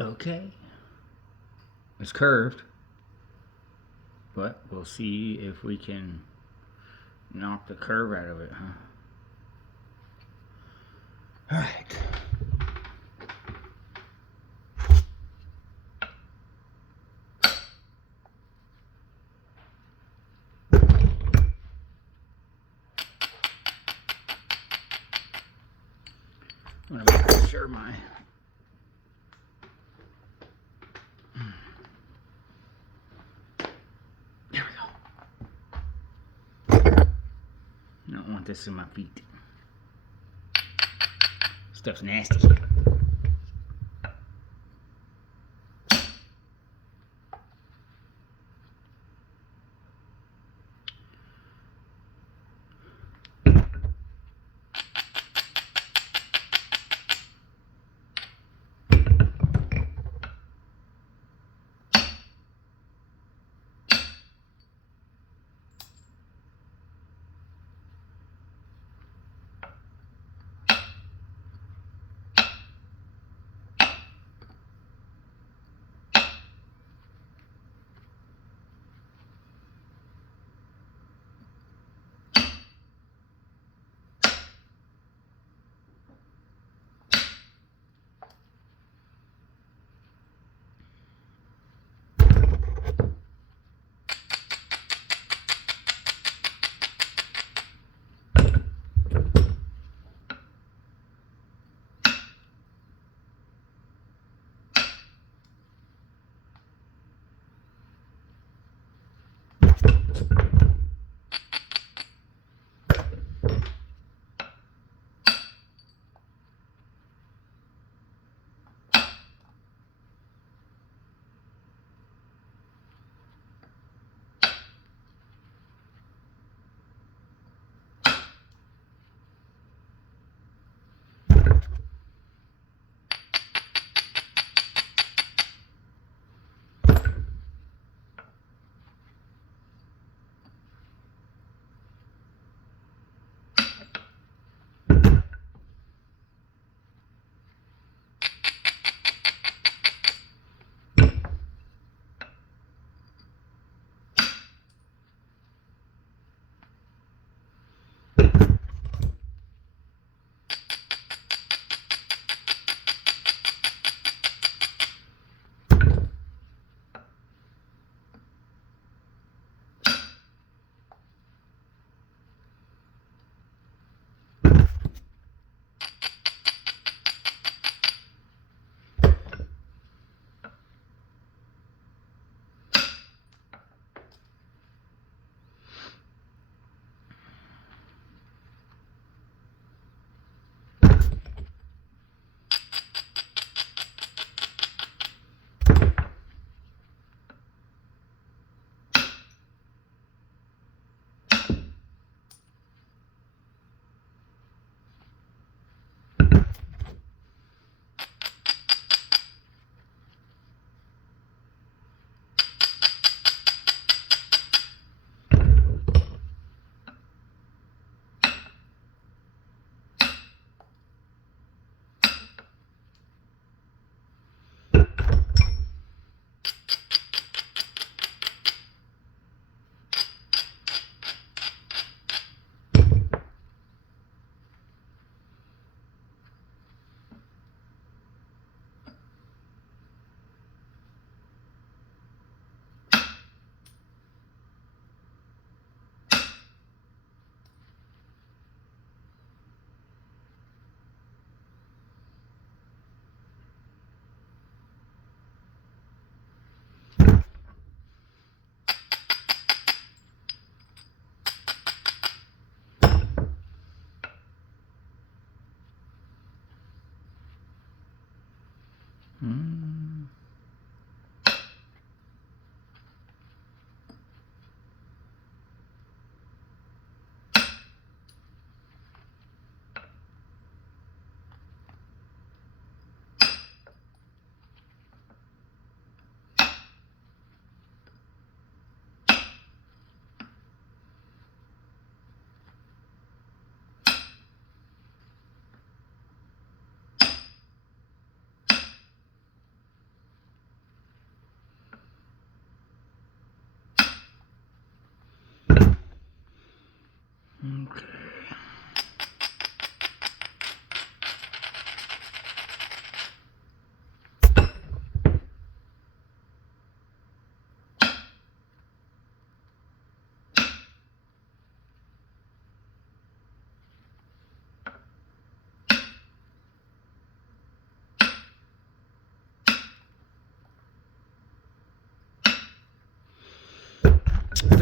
Okay. It's curved, but we'll see if we can knock the curve out of it, huh? All right. I'm gonna make sure my there we go. I don't want this in my feet. Stuff's nasty. Hmm.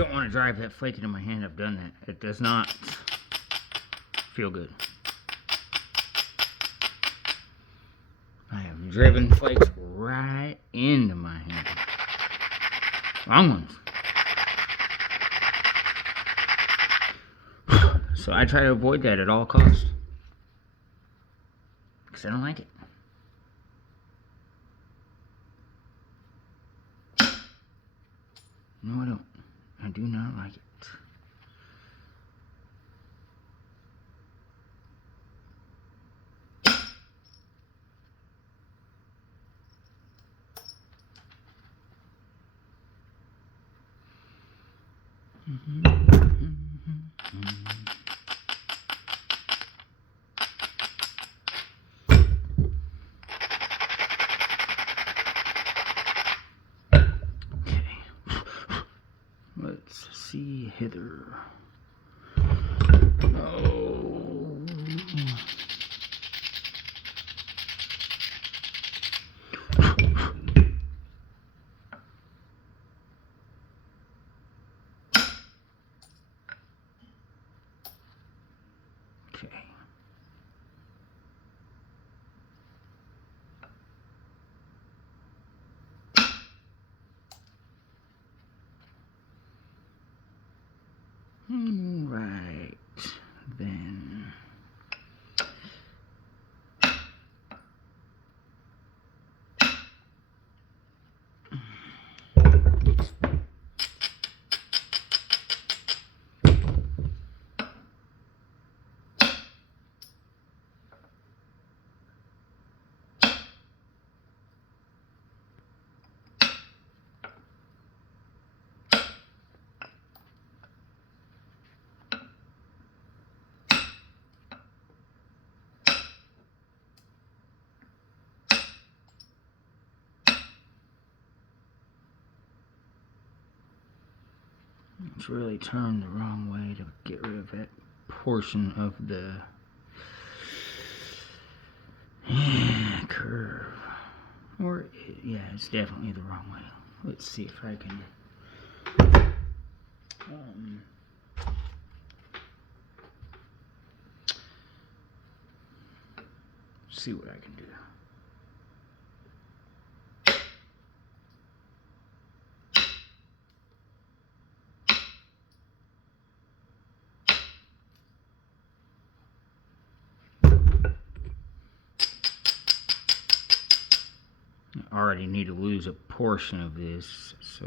don't want to drive that flake into my hand. I've done that. It does not feel good. I have driven flakes right into my hand. Wrong ones. So I try to avoid that at all costs. Because I don't like it. No, I don't. I do not like it. Let's see hither. Oh. Okay. Right then. It's really turned the wrong way to get rid of that portion of the curve. Or, yeah, it's definitely the wrong way. Let's see if I can see what I can do. I already need to lose a portion of this, so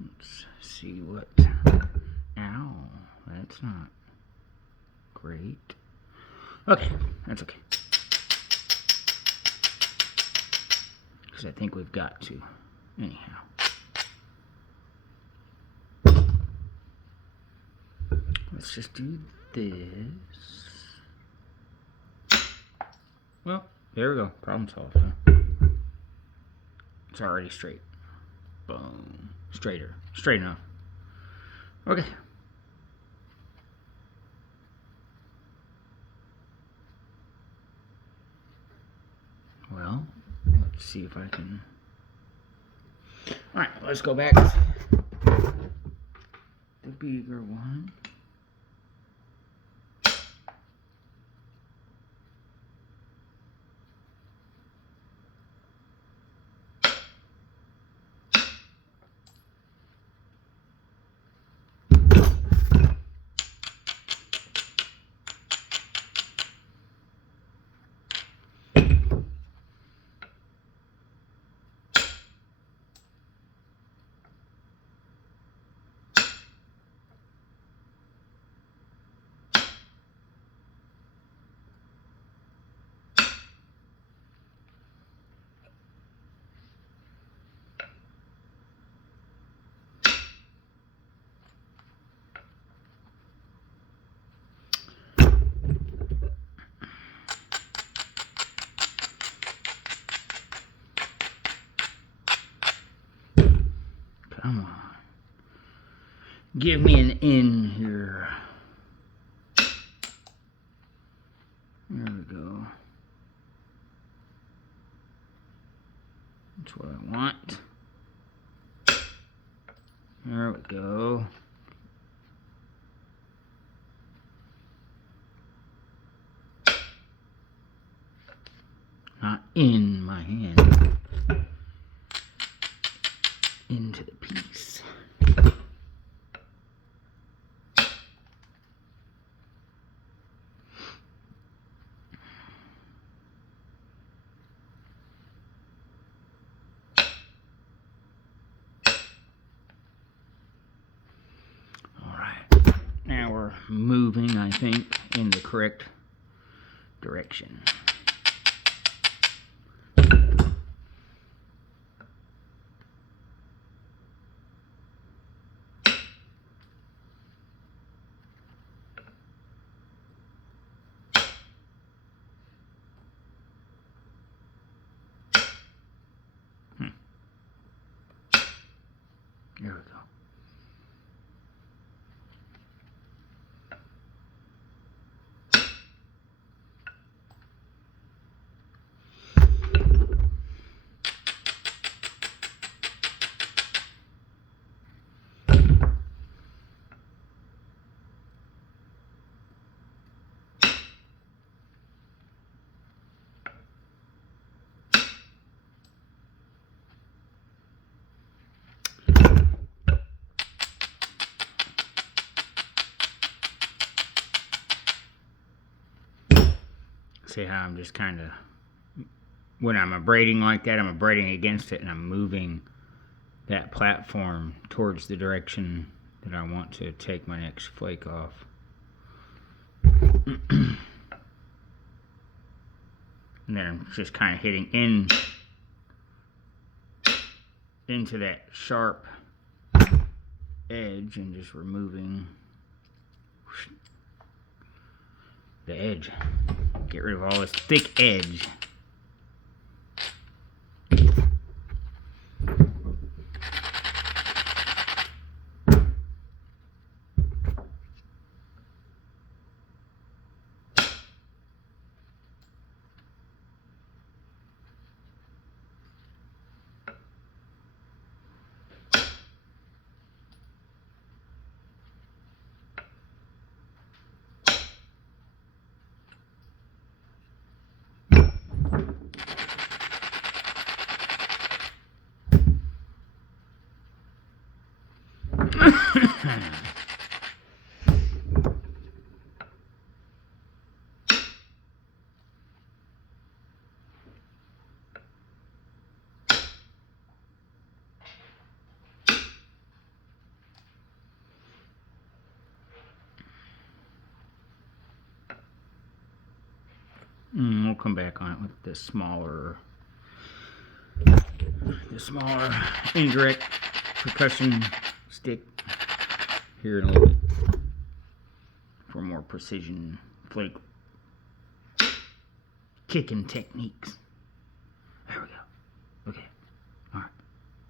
let's see what. Ow, that's not great. Okay, that's okay. Because I think we've got to. Anyhow. Let's just do this. Well, there we go. Problem solved, huh? It's already straight. Boom. Straighter. Straight enough. Okay. Well, let's see if I can. Alright, let's go back to the bigger one. Come on. Give me an in here. There we go. That's what I want. There we go. Not in my hand. Into the piece. Now we're moving, I think, in the correct direction. There we go. See how I'm just kind of, when I'm abrading like that, I'm abrading against it and I'm moving that platform towards the direction that I want to take my next flake off. And then I'm just kind of hitting into that sharp edge and just removing the edge. Get rid of all this thick edge. We'll come back on it with the smaller indirect percussion stick here in a little bit for more precision flake kicking techniques. There we go. Okay. Alright.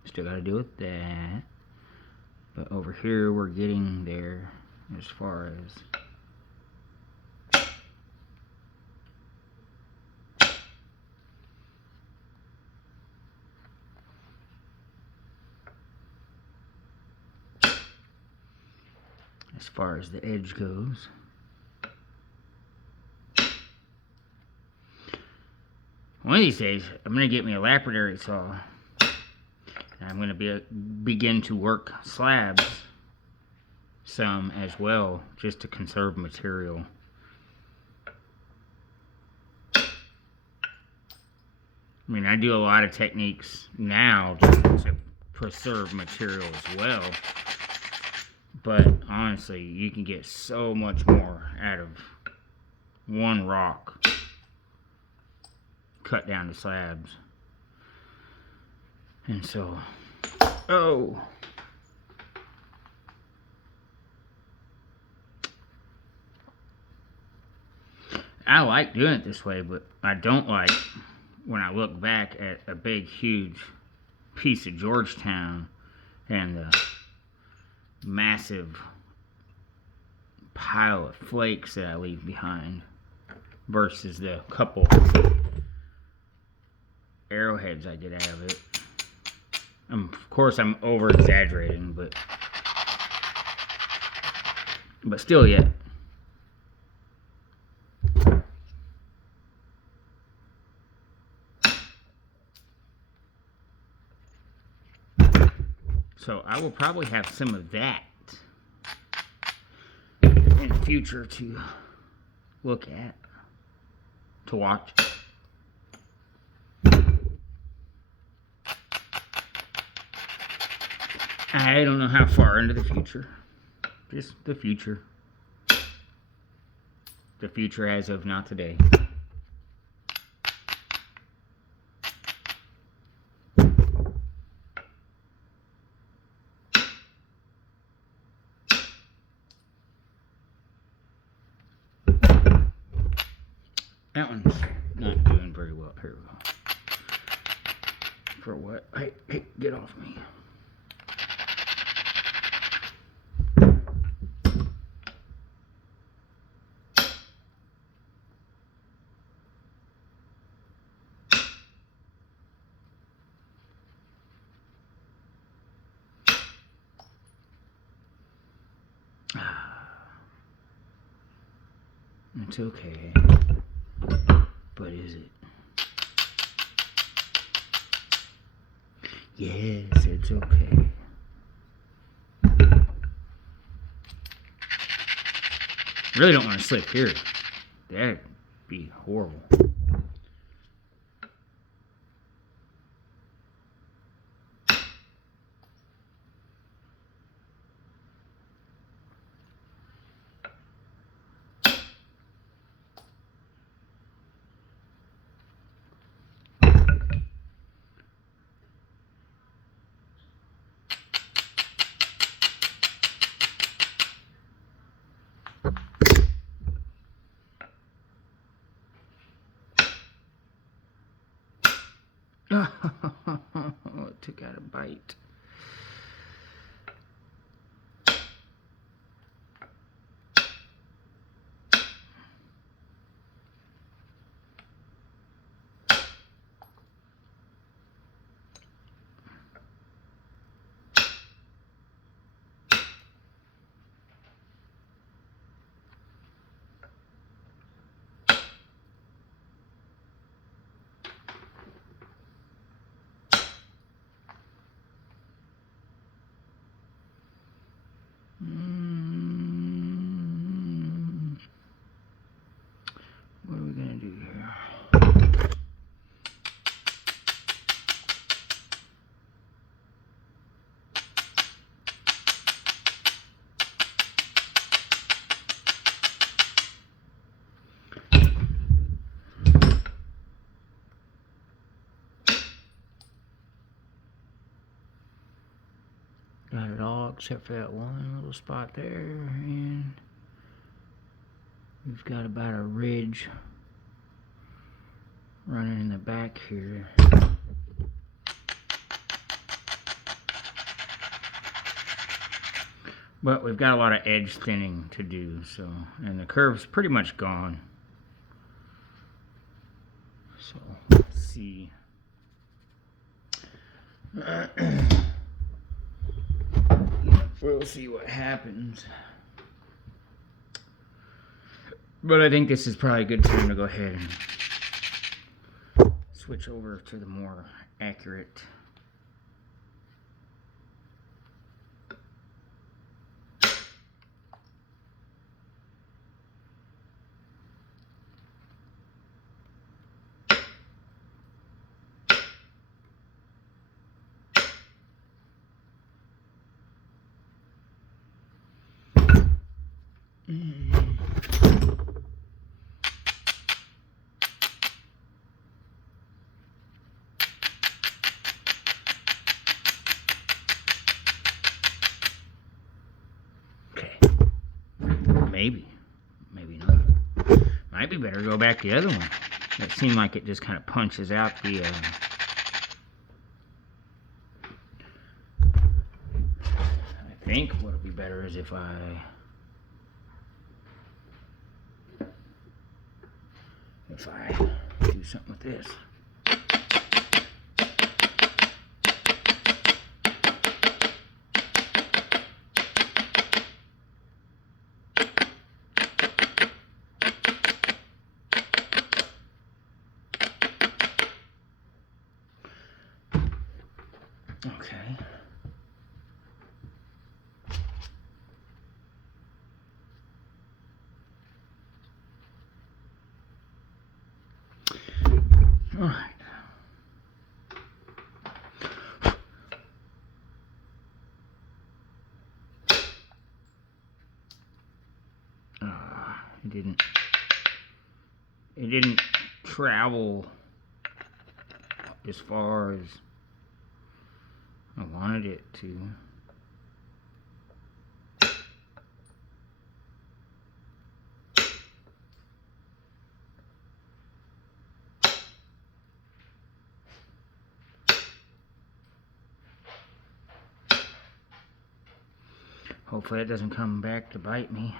Still got to do with that. But over here we're getting there as far as the edge goes. One of these days, I'm going to get me a lapidary saw. And I'm going to begin to work slabs some as well, just to conserve material. I mean, I do a lot of techniques now just to preserve material as well. But honestly, you can get so much more out of one rock cut down to slabs. And so, I like doing it this way, but I don't like when I look back at a big, huge piece of Georgetown and the massive pile of flakes that I leave behind versus the couple arrowheads I get out of it. Of course, I'm over exaggerating, but still yet. So I will probably have some of that in the future to look at, to watch. I don't know how far into the future. Just the future. The future as of not today. That one's not doing very well. Here we go. For what? Hey, get off me. It's okay. But is it? Yes, it's okay. Really don't want to slip here. That'd be horrible. It took out a bite. What are we gonna do here? Got it all except for that one little spot there, and we've got about a ridge running in the back here. But we've got a lot of edge thinning to do, so, and the curve's pretty much gone. So let's see. We'll see what happens. But I think this is probably a good time to go ahead and switch over to the more accurate. Maybe not. Might be better to go back the other one. It seemed like it just kind of punches out the I think what would be better is if I do something with this. Okay. All right. It didn't travel as far as I wanted it to. Hopefully it doesn't come back to bite me.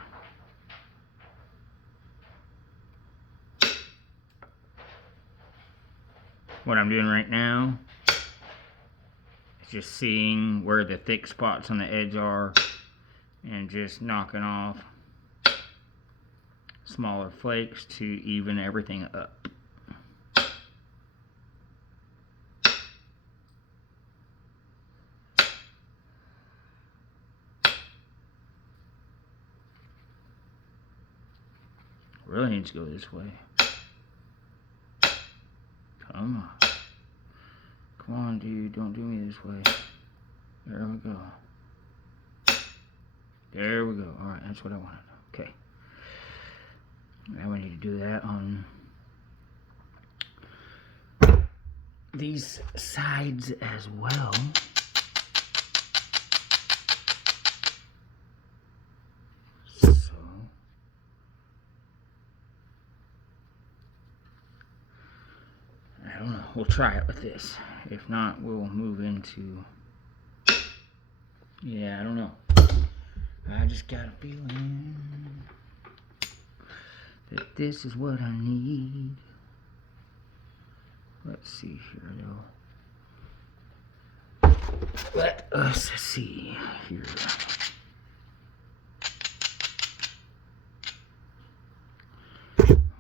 What I'm doing right now is just seeing where the thick spots on the edge are and just knocking off smaller flakes to even everything up. Really needs to go this way. Come on. Come on, dude. Don't do me this way. There we go. There we go. Alright, that's what I wanted. Okay. Now we need to do that on these sides as well. So I don't know. We'll try it with this. If not, we'll move into... Yeah, I don't know. I just got a feeling that this is what I need. Let's see here, though. Let us see here.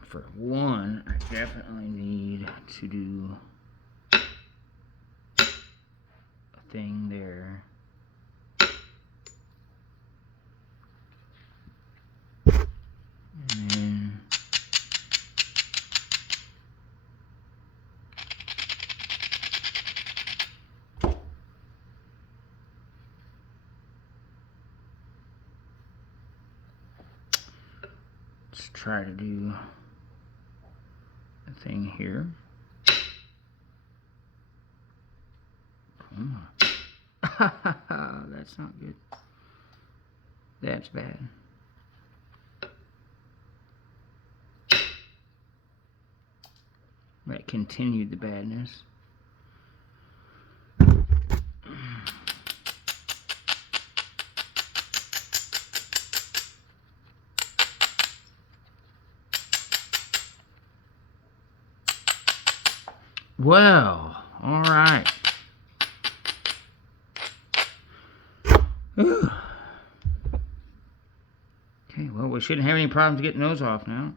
For one, I definitely need to do a thing there. And then let's try to do a thing here. Come on. That's not good. That's bad. That continued the badness. Well, all right. Whew. Okay, well, we shouldn't have any problems getting those off now.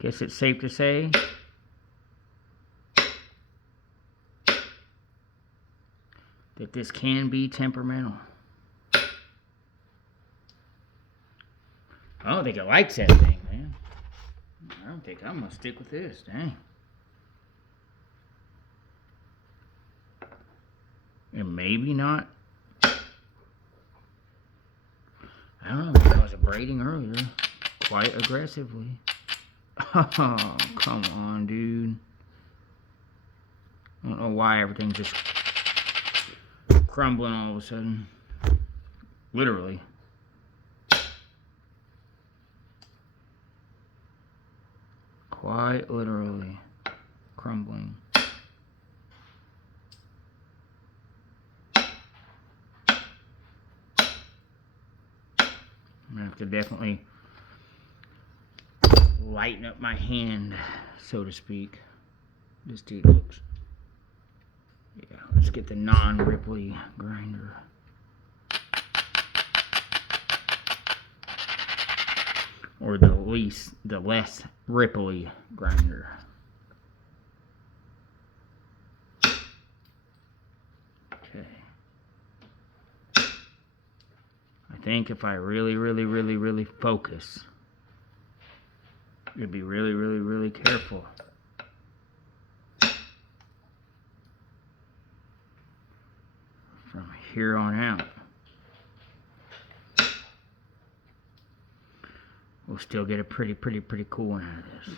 Guess it's safe to say that this can be temperamental. I don't think it likes that thing, man. I don't think I'm gonna stick with this, dang. And maybe not. I don't know, I was abrading earlier quite aggressively. Oh, come on, dude. I don't know why everything's just crumbling all of a sudden. Literally. Quite literally crumbling. I'm gonna have to definitely lighten up my hand, so to speak. This dude looks... Yeah, let's get the non-ripply grinder. or the less ripply grinder. Okay. I think if I really focus, you'd be really careful. From here on out, we'll still get a pretty cool one out of this.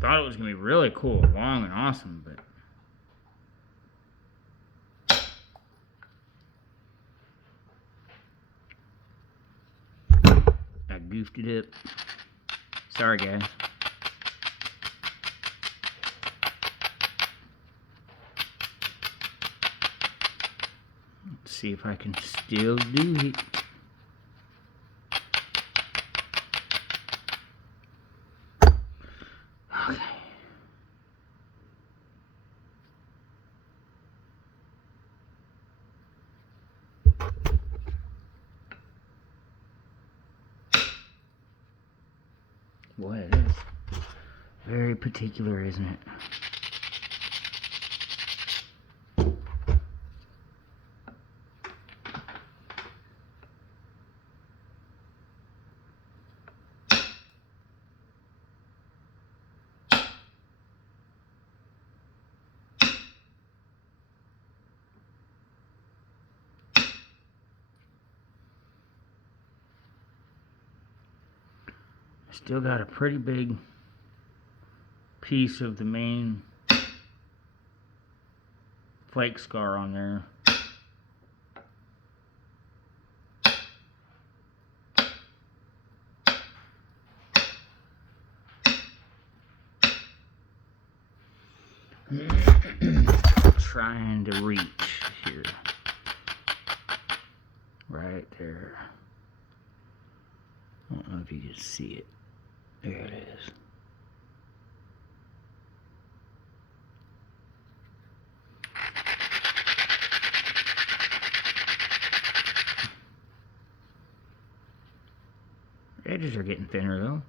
Thought it was gonna be really cool, long and awesome, but I goofed it up. Sorry, guys. Let's see if I can still do it. Okay. Boy, it is very particular, isn't it? Still got a pretty big piece of the main flake scar on there. Trying to reach here. Right there. I don't know if you can see it. There it is. Edges are getting thinner though.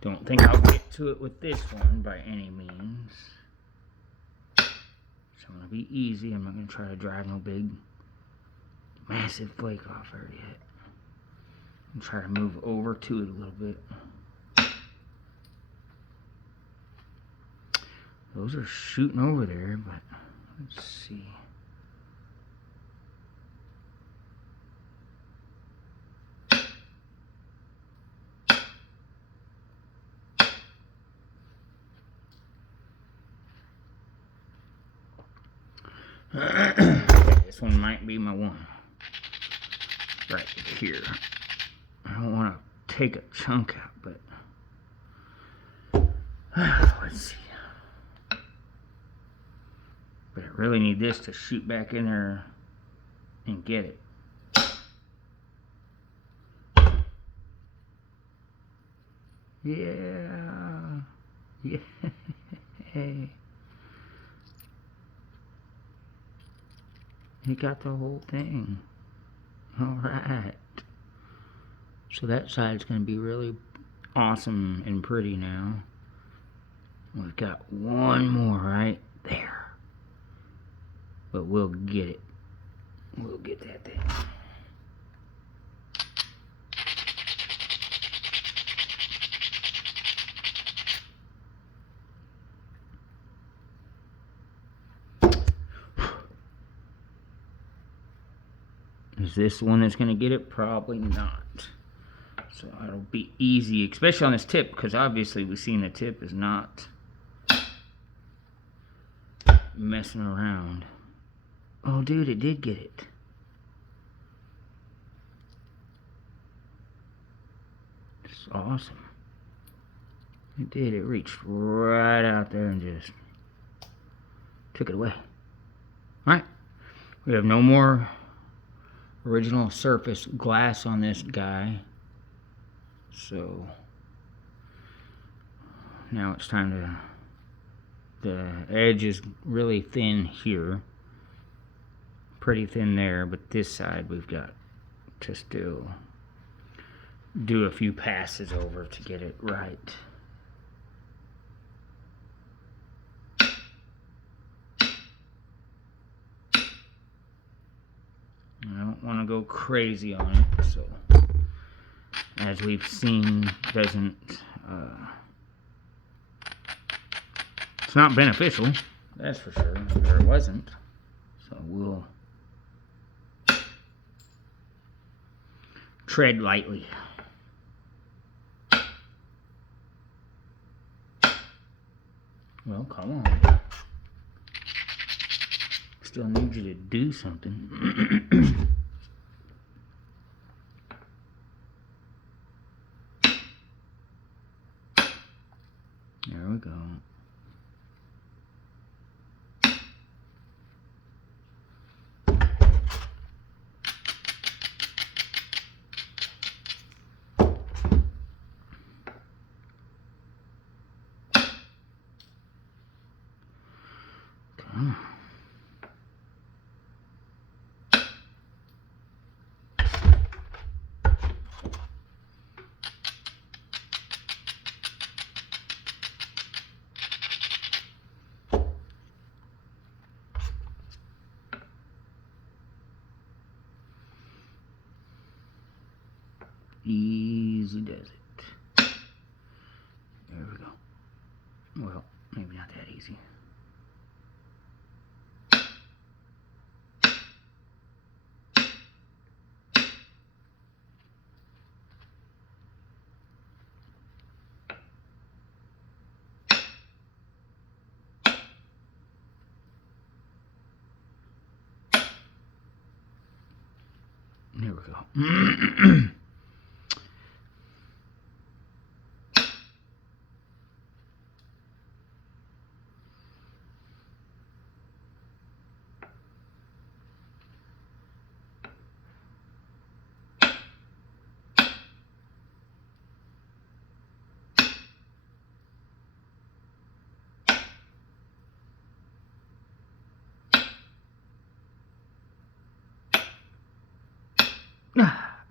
Don't think I'll get to it with this one by any means. So I'm going to be easy. I'm not going to try to drive no big, massive flake off her yet. And try to move over to it a little bit. Those are shooting over there, but let's see. This one might be my one. Right here. I don't want to take a chunk out, but let's see. But I really need this to shoot back in there and get it. Yeah. Yeah. He got the whole thing. Alright. So that side's going to be really awesome and pretty now. We've got one more right there. But we'll get it. We'll get that thing. Is this one that's going to get it? Probably not. So it'll be easy, especially on this tip, because obviously we've seen the tip is not messing around. Oh, dude, it did get it. It's awesome. It did. It reached right out there and just took it away. Alright. We have no more original surface glass on this guy. So now it's time to, the edge is really thin here. pretty thin there, but this side we've got to still do a few passes over to get it right. I don't want to go crazy on it, so as we've seen, doesn't it's not beneficial, that's for sure, or it wasn't. So we'll tread lightly. Well, come on. Still need you to do something. There we go. Okay. Easy does it. There we go. Well, maybe not that easy. There we go.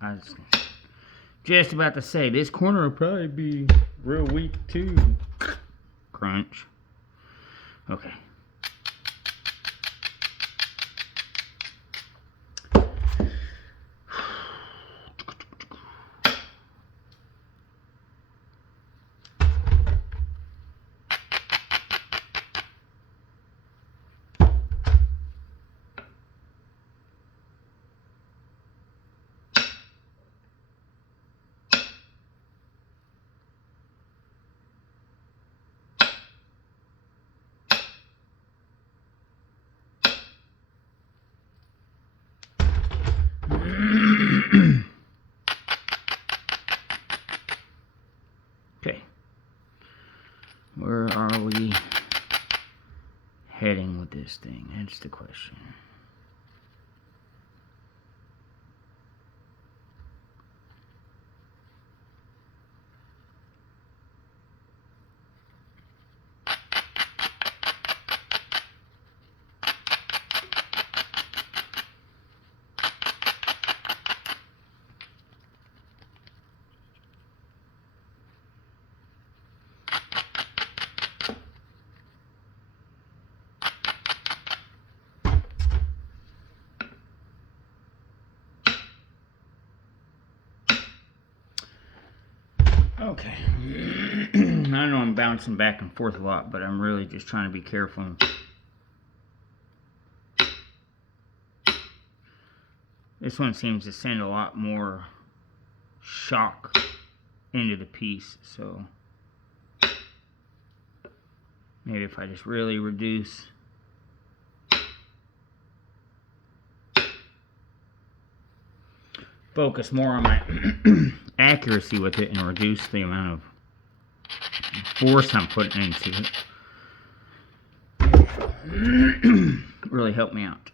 I was just about to say, this corner will probably be real weak too. Crunch. Okay. Okay. Where are we heading with this thing? That's the question. Okay. I know I'm bouncing back and forth a lot, but I'm really just trying to be careful. This one seems to send a lot more shock into the piece, so maybe if I just really reduce focus more on my accuracy with it and reduce the amount of force I'm putting into it. Really help me out.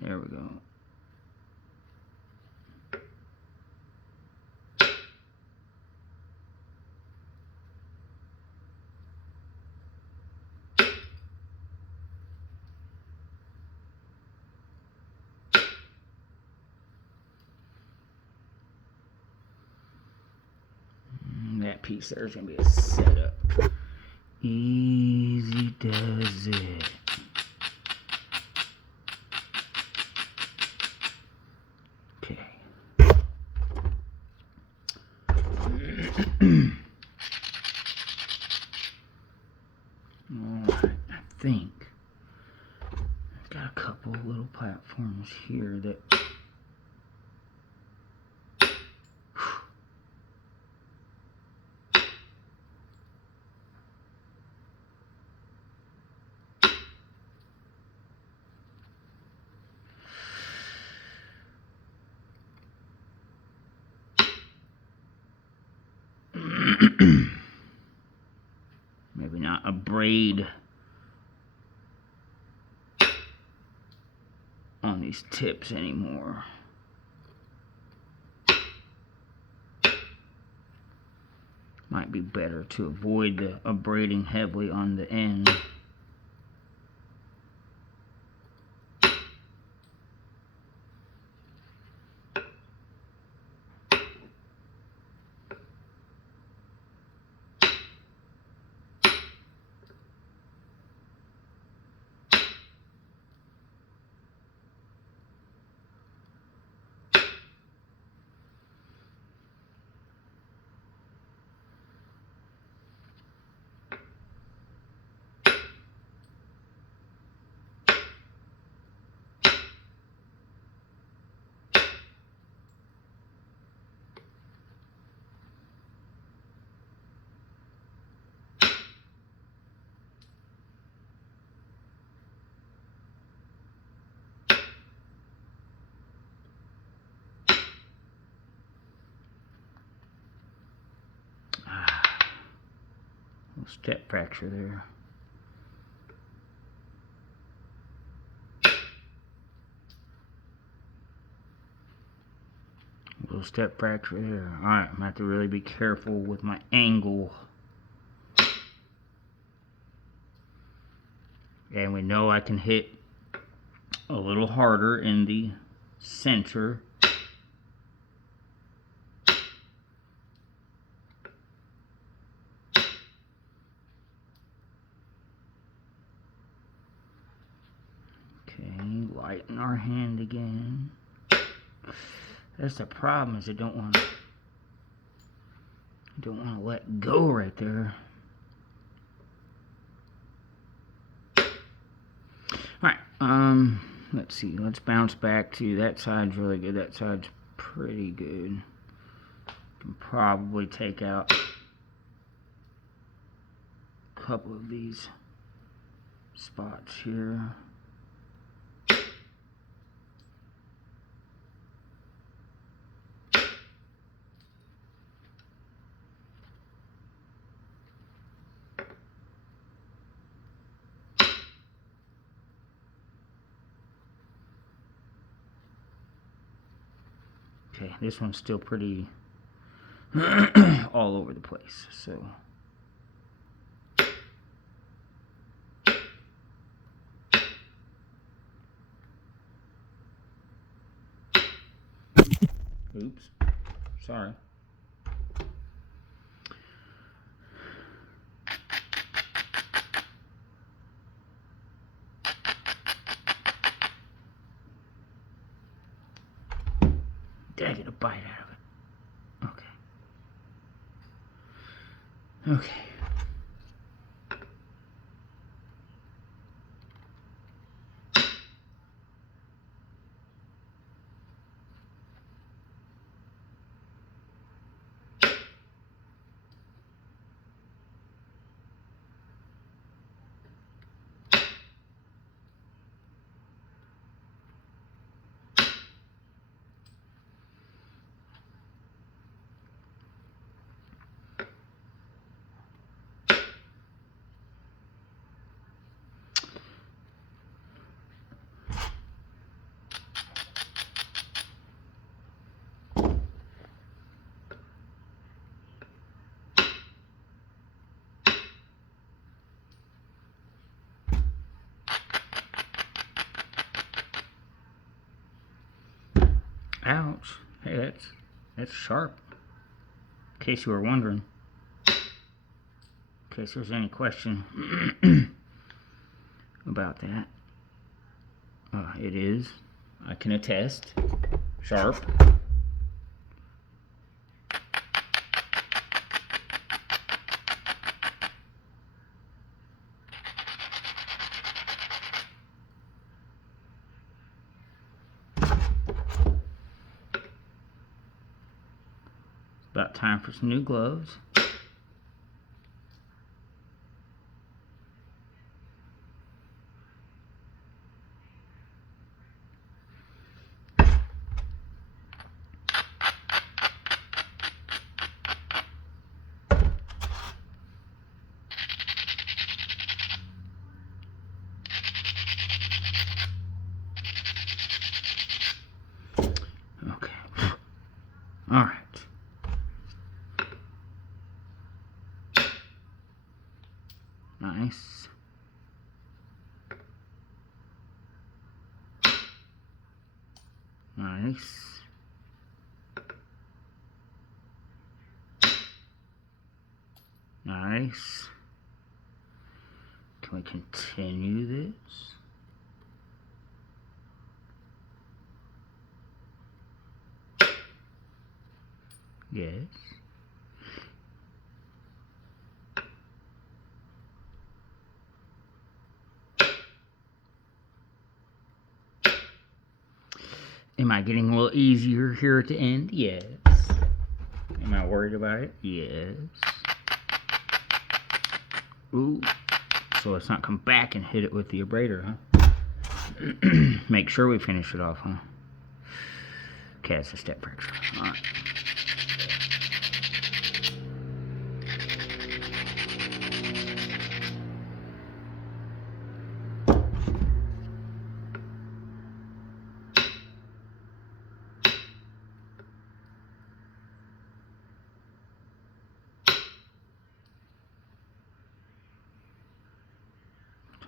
There we go. that piece there is going to be a setup. Easy does it. Okay. Alright, I think I've got a couple of little platforms here that maybe not a braid on these tips anymore. Might be better to avoid the braiding heavily on the end. Little step fracture there. Little step fracture there. Alright, I'm going to have to really be careful with my angle. And we know I can hit a little harder in the center. Okay, lighten our hand again. That's the problem, is I don't want to let go right there. Alright, let's see, let's bounce back to that side's really good. That side's pretty good. Can probably take out a couple of these spots here. Okay, this one's still pretty all over the place, so oops, sorry. Did I get a bite out of it? Okay. Okay. Ouch. Hey, that's sharp. In case you were wondering. in case there's any question about that. It is, I can attest, sharp. About time for some new gloves. Okay. All right. Nice. Nice. Nice. Can we continue this? Yes. Am I getting a little easier here at the end? Yes. Am I worried about it? Yes. Ooh. So let's not come back and hit it with the abrader, huh? Make sure we finish it off, huh? Okay, it's a step fracture. All right.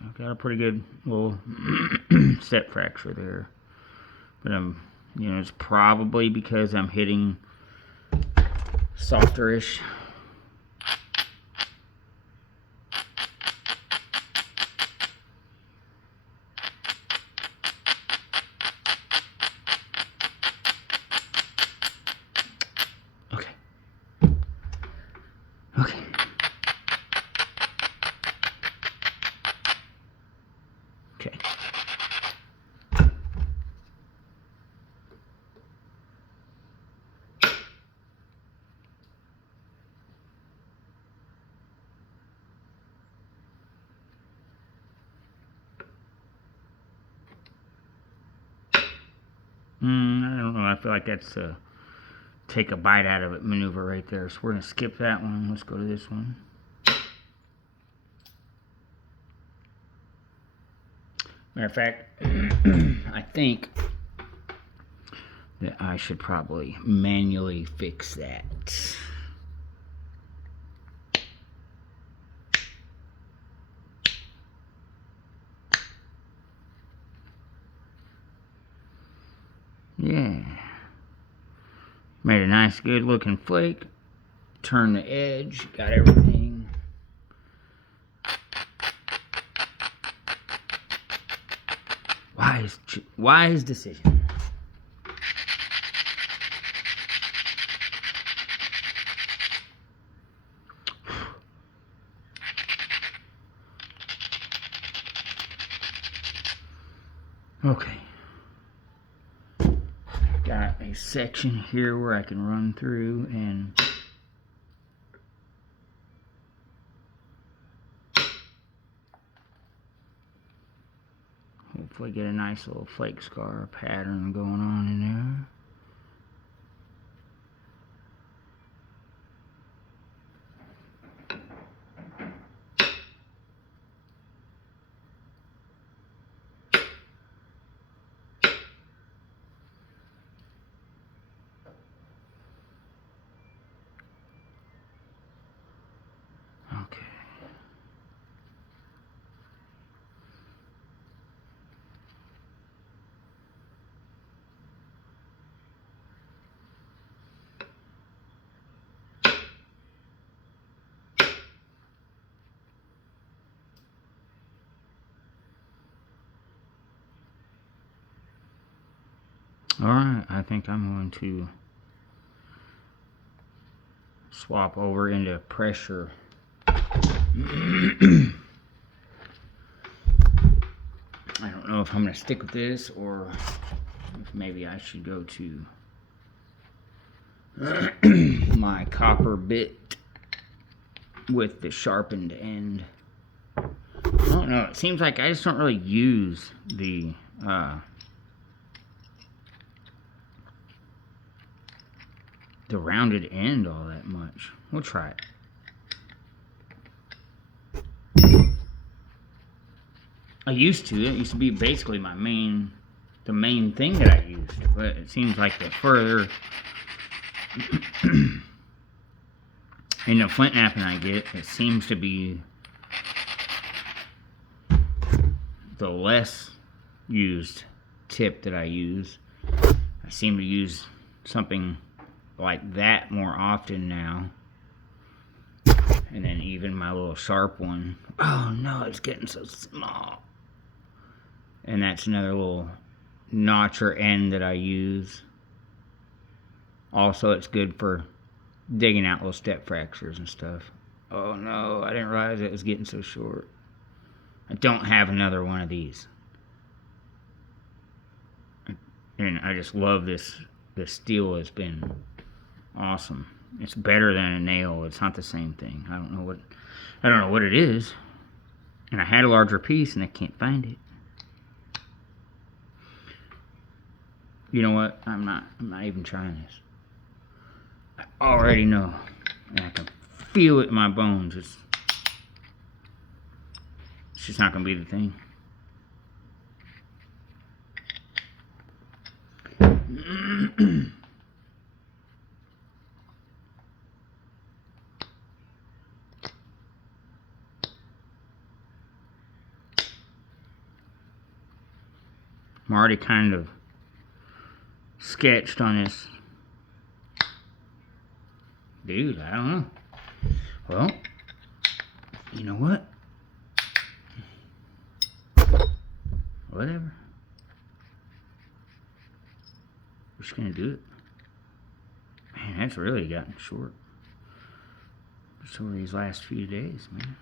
I've got a pretty good little step fracture there, but you know, it's probably because I'm hitting softerish. Okay. Okay. Okay. I don't know. I feel like that's a take a bite out of it maneuver right there. So we're going to skip that one. Let's go to this one. Matter of fact, I think that I should probably manually fix that. Yeah. Made a nice good looking flake. Turned the edge. Got everything. Wise decision. Okay. Got a section here where I can run through and hopefully get a nice little flake scar pattern going on in there. Okay. Alright, I think I'm going to swap over into pressure. I don't know if I'm going to stick with this or if maybe I should go to my copper bit with the sharpened end. I don't know, it seems like I just don't really use the rounded end all that much. We'll try it. I used to. It used to be basically the main thing that I used. But it seems like the further in the flint knapping I get, it seems to be the less used tip that I use. I seem to use something like that more often now. And then even my little sharp one. Oh no, it's getting so small. And that's another little notcher end that I use. Also, it's good for digging out little step fractures and stuff. Oh no, I didn't realize it was getting so short. I don't have another one of these. And I just love this. This steel has been awesome. It's better than a nail. It's not the same thing. I don't know what it is. And I had a larger piece and I can't find it. You know what? I'm not even trying this. I already know. And I can feel it in my bones. It's just not gonna be the thing. I'm already kind of sketched on this. Dude, I don't know. Well, you know what? Whatever. We're just gonna do it. Man, that's really gotten short. Just over these last few days, man.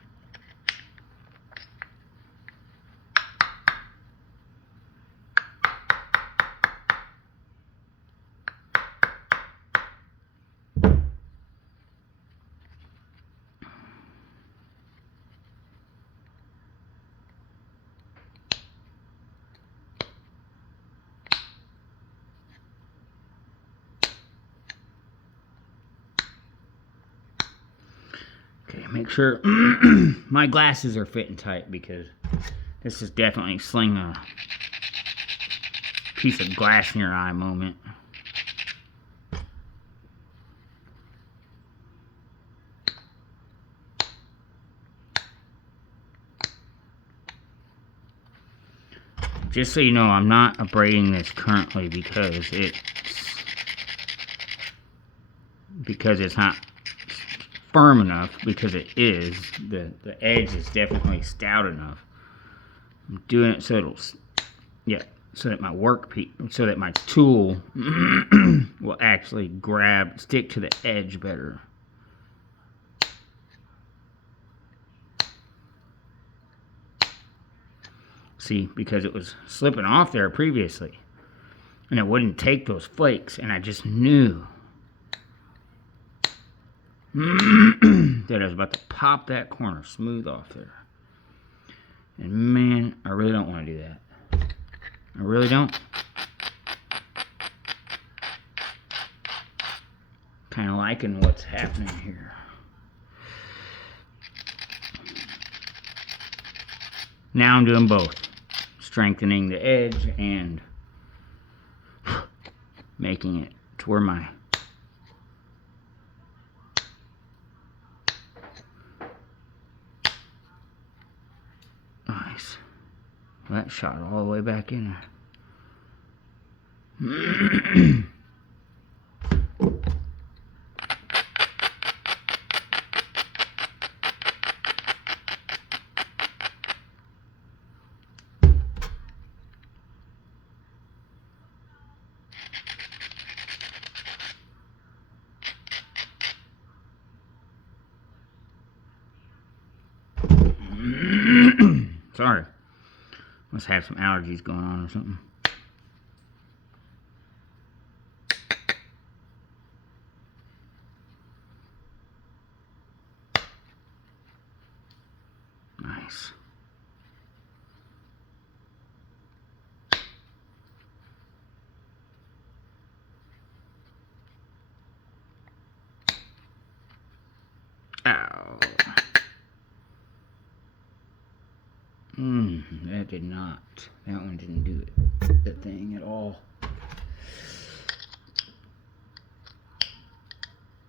Okay, make sure my glasses are fitting tight because this is definitely sling a piece of glass in your eye moment. Just so you know, I'm not abrading this currently because it's not firm enough. Because it is, the edge is definitely stout enough. I'm doing it so it'll, yeah, so that my tool will actually stick to the edge better. See, because it was slipping off there previously, and it wouldn't take those flakes, and I just knew that I was about to pop that corner smooth off there. And man, I really don't want to do that. I really don't. Kind of liking what's happening here. Now I'm doing both. Strengthening the edge and making it to where my nice. Well, that shot all the way back in there. Sorry. Must have some allergies going on or something. Nice. Ow. That did not. That one didn't do it. The thing at all.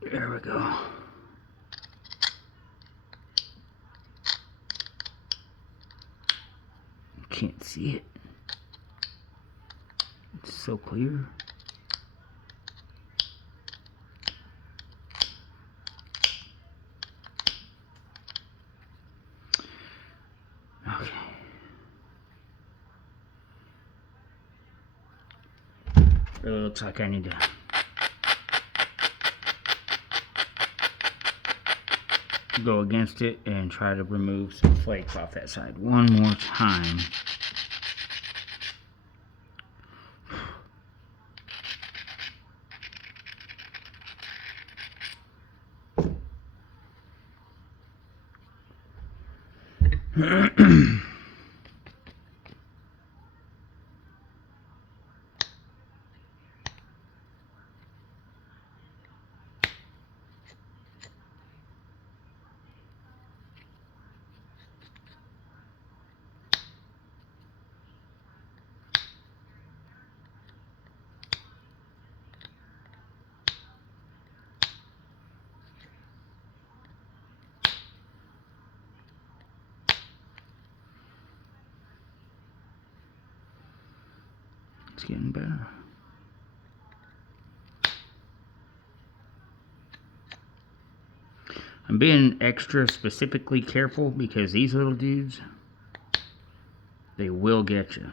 There we go. Can't see it. It's so clear. Okay. Really looks like I need to go against it and try to remove some flakes off that side one more time. It's getting better. I'm being extra specifically careful because these little dudes, they will get you.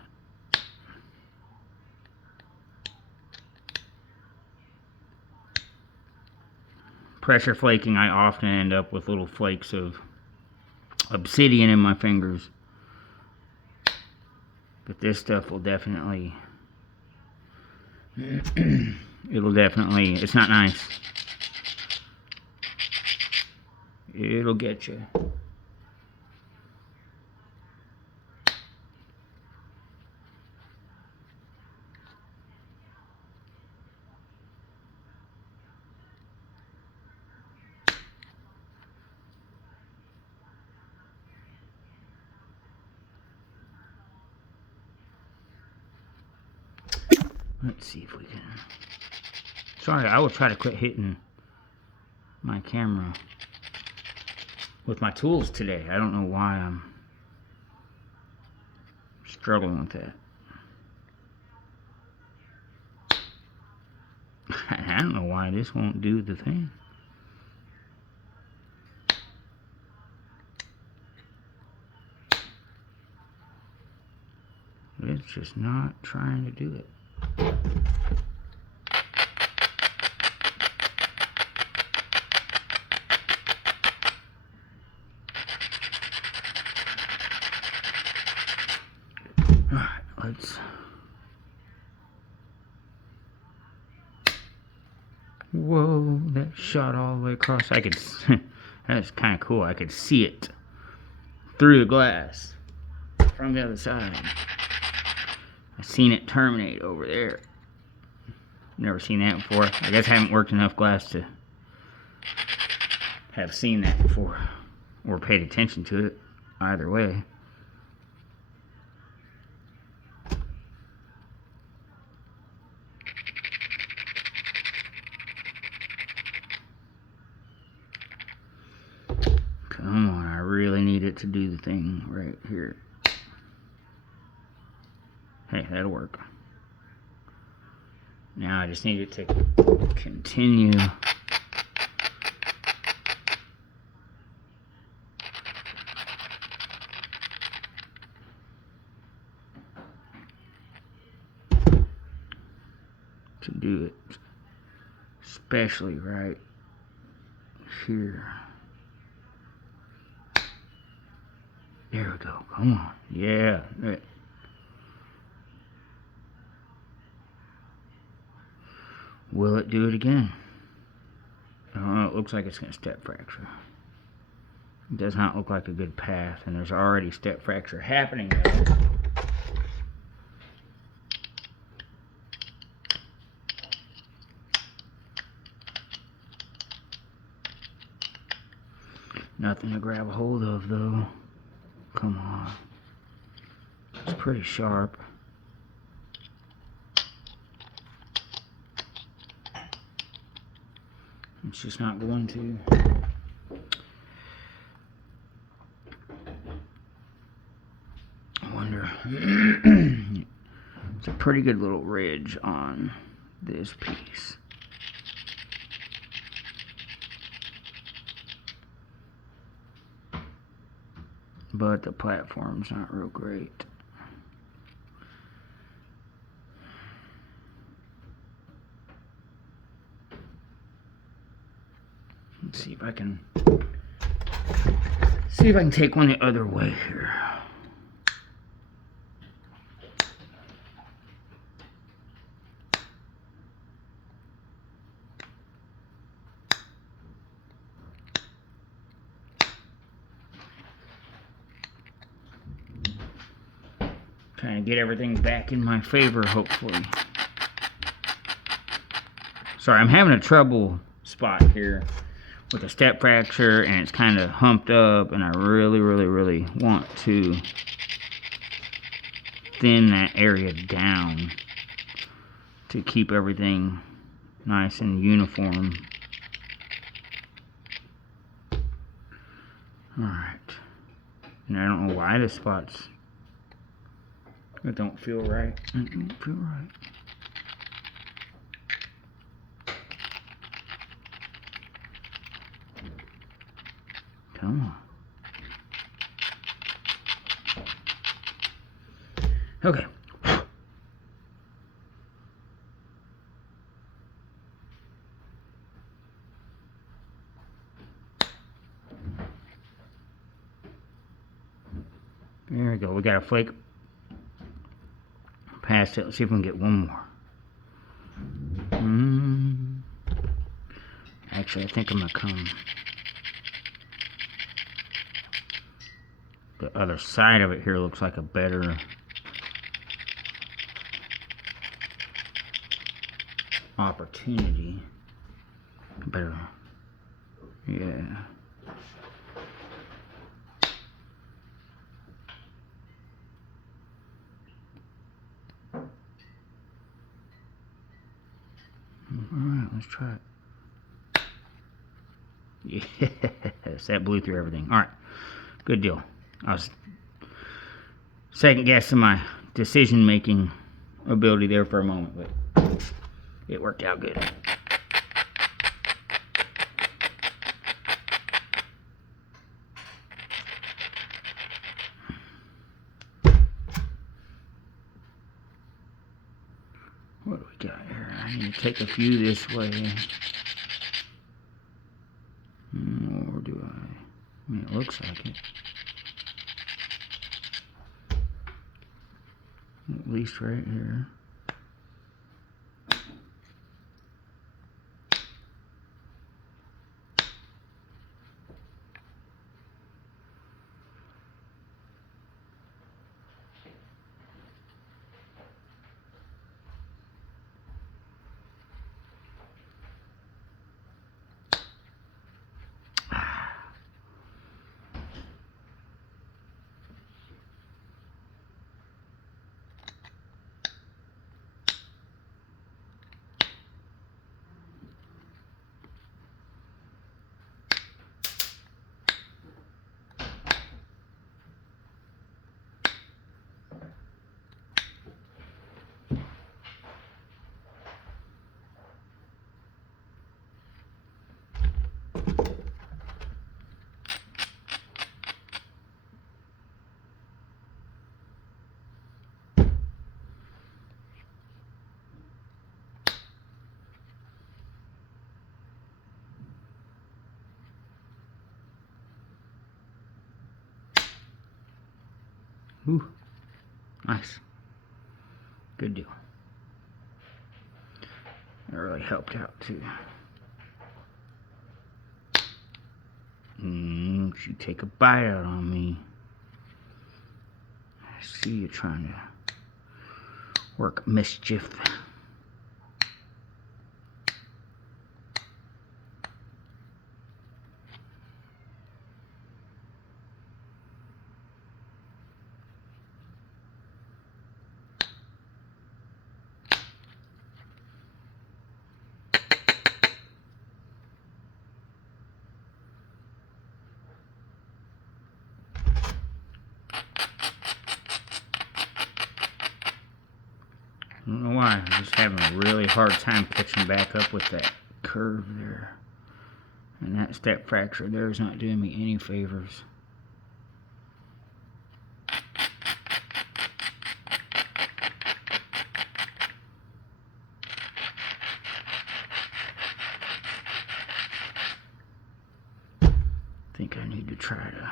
Pressure flaking, I often end up with little flakes of obsidian in my fingers. But this stuff will definitely, it'll definitely, it's not nice. It'll get you. Let's see if we can. Sorry, I will try to quit hitting my camera with my tools today. I don't know why I'm struggling with that. I don't know why this won't do the thing. It's just not trying to do it. Alright, let's. Whoa, that shot all the way across. I could. That's kind of cool. I could see it through the glass from the other side. I've seen it terminate over there. Never seen that before. I guess I haven't worked enough glass to have seen that before or paid attention to it either way. Come on, I really need it to do the thing right here. Hey, that'll work. Now I just need it to continue. To do it, especially right here. There we go. Come on. Yeah. Will it do it again? Oh, it looks like it's going to step fracture. It does not look like a good path, and there's already step fracture happening though. Nothing to grab a hold of though. Come on. It's pretty sharp. It's just not going to. I wonder. It's a pretty good little ridge on this piece. But the platform's not real great. Let's see if I can take one the other way here. Trying to get everything back in my favor, hopefully. Sorry, I'm having a trouble spot here with a step fracture, and it's kind of humped up, and I really want to thin that area down to keep everything nice and uniform. Alright. And I don't know why this spot's... It don't feel right. It don't feel right. Come on. Okay. There we go. We got a flake past it. Let's see if we can get one more. Actually, I think I'm going to come the other side of it here. Looks like a better opportunity. Better. Yeah. Alright, let's try it. Yes, that blew through everything. Alright, good deal. I was second guessing my decision making ability there for a moment, but it worked out good. What do we got here? I need to take a few this way. Or do I? I mean, it looks like it. At least right here. Ooh, nice. Good deal. That really helped out too. You take a bite out on me. I see you trying to work mischief. I don't know why, I'm just having a really hard time catching back up with that curve there. And that step fracture there is not doing me any favors. I think I need to try to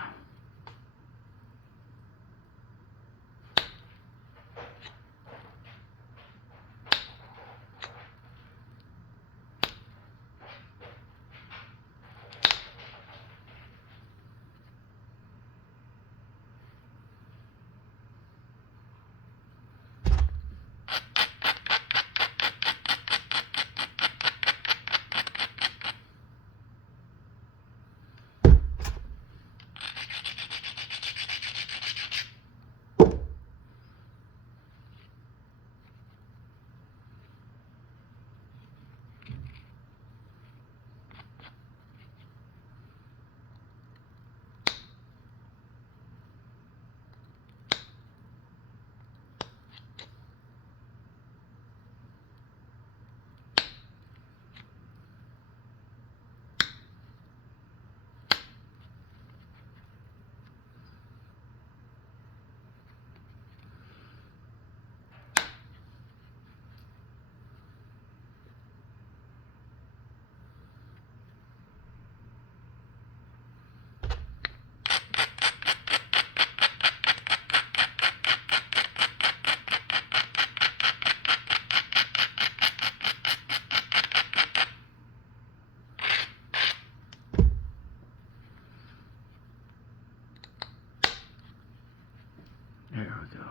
there we go.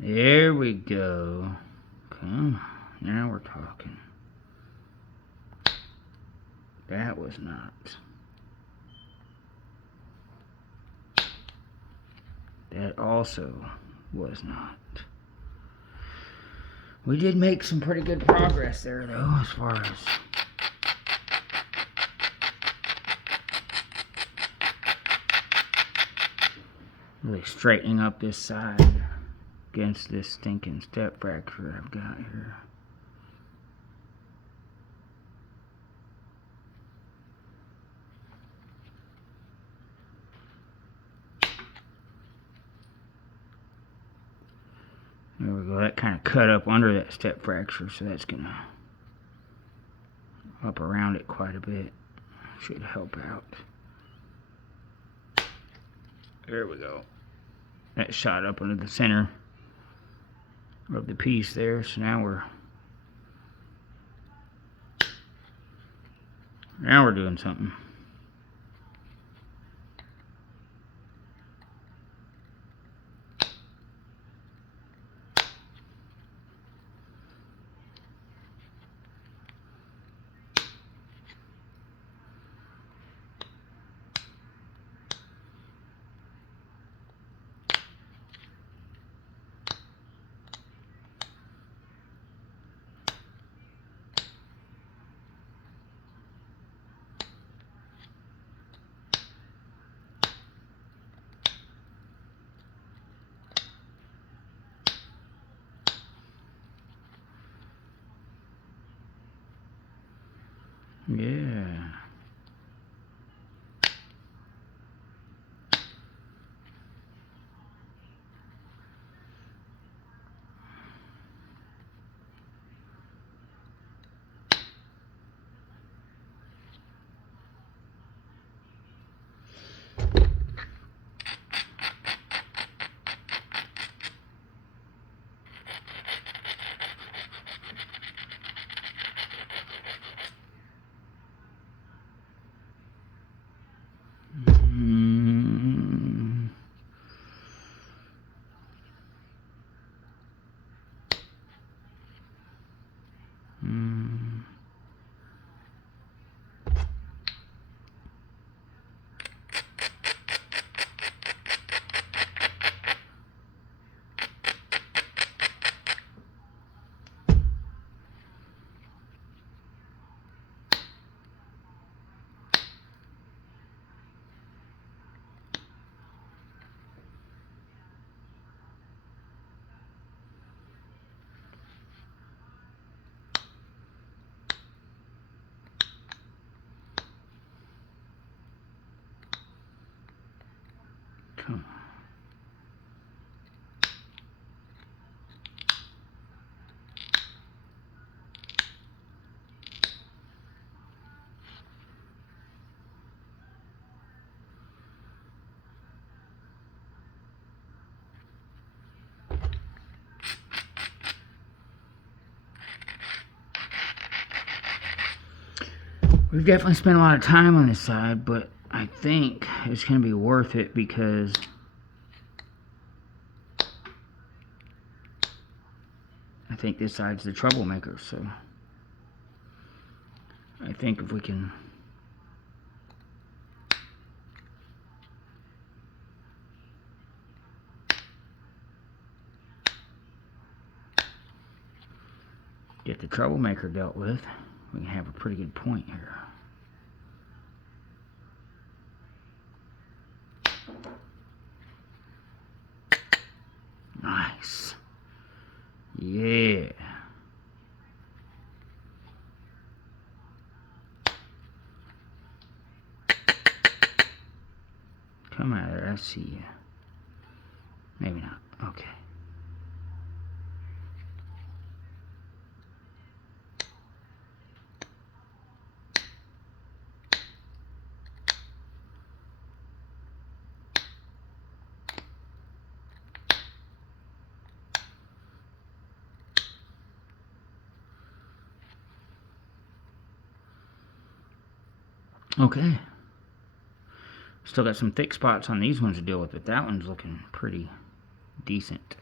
There we go. Come on, now we're talking. That was not. That also was not. We did make some pretty good progress there, though, as far as really straightening up this side against this stinking step fracture I've got here. There we go. That kind of cut up under that step fracture, so that's gonna up around it quite a bit. Should help out. There we go. That shot up into the center of the piece there, so now we're doing something. Yeah. We've definitely spent a lot of time on this side, but I think it's going to be worth it because I think this side's the troublemaker. So I think if we can get the troublemaker dealt with, we can have a pretty good point here. Nice. Yeah. Come out of there, I see you. Maybe not. Okay. Okay. Still got some thick spots on these ones to deal with, but that one's looking pretty decent.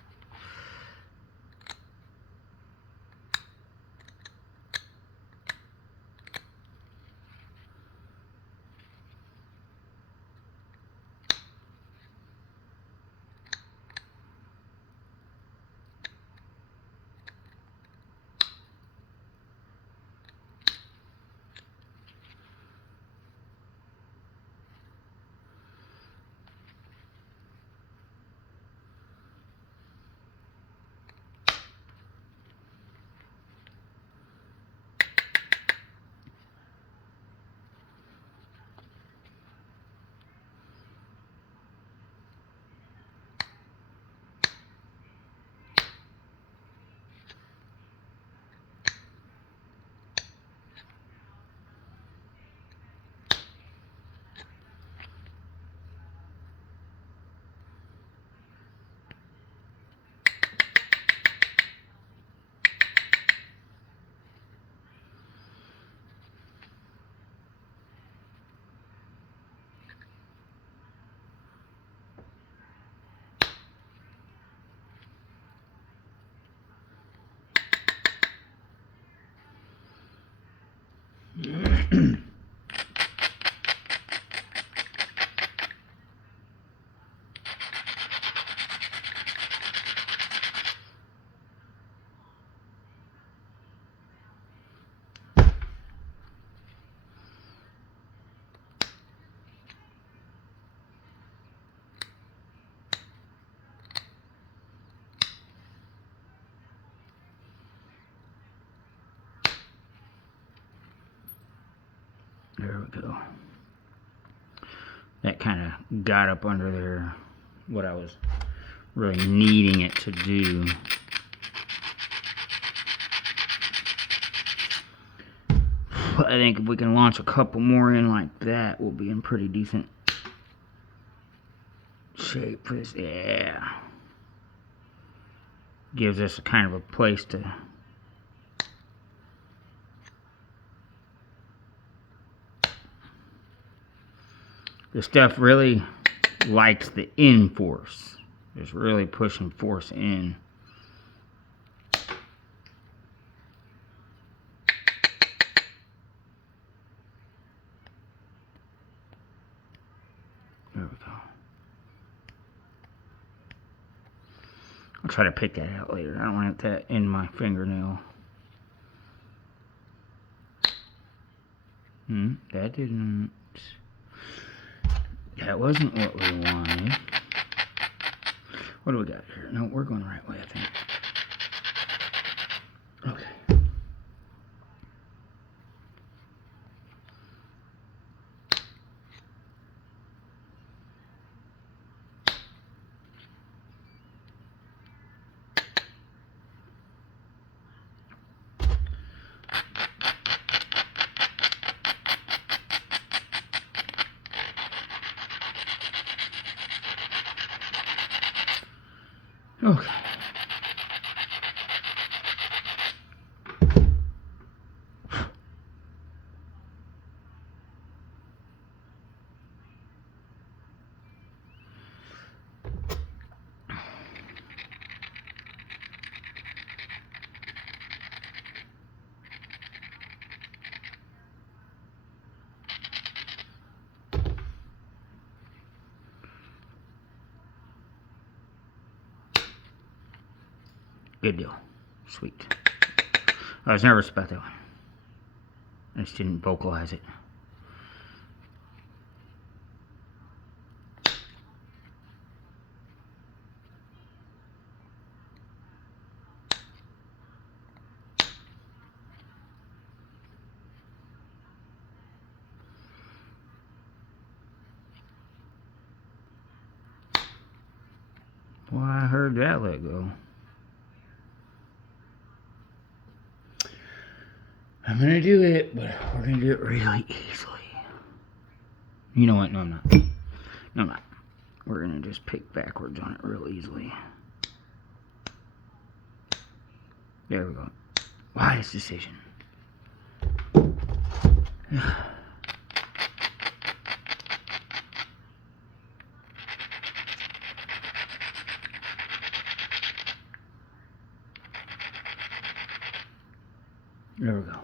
There we go. That kind of got up under there, what I was really needing it to do. I think if we can launch a couple more in like that, we'll be in pretty decent shape for this. Yeah. Gives us a kind of a place to this stuff really likes the in force. It's really pushing force in. There we go. I'll try to pick that out later. I don't want that in my fingernail. That didn't... That wasn't what we wanted. What do we got here? No, we're going the right way, I think. Okay. Okay. Good deal. Sweet. I was nervous about that one. I just didn't vocalize it. Well, I heard that let go. I'm gonna do it, but we're gonna do it really easily. You know what? No, I'm not. No, I'm not. We're gonna just pick backwards on it real easily. There we go. Wise decision. There we go.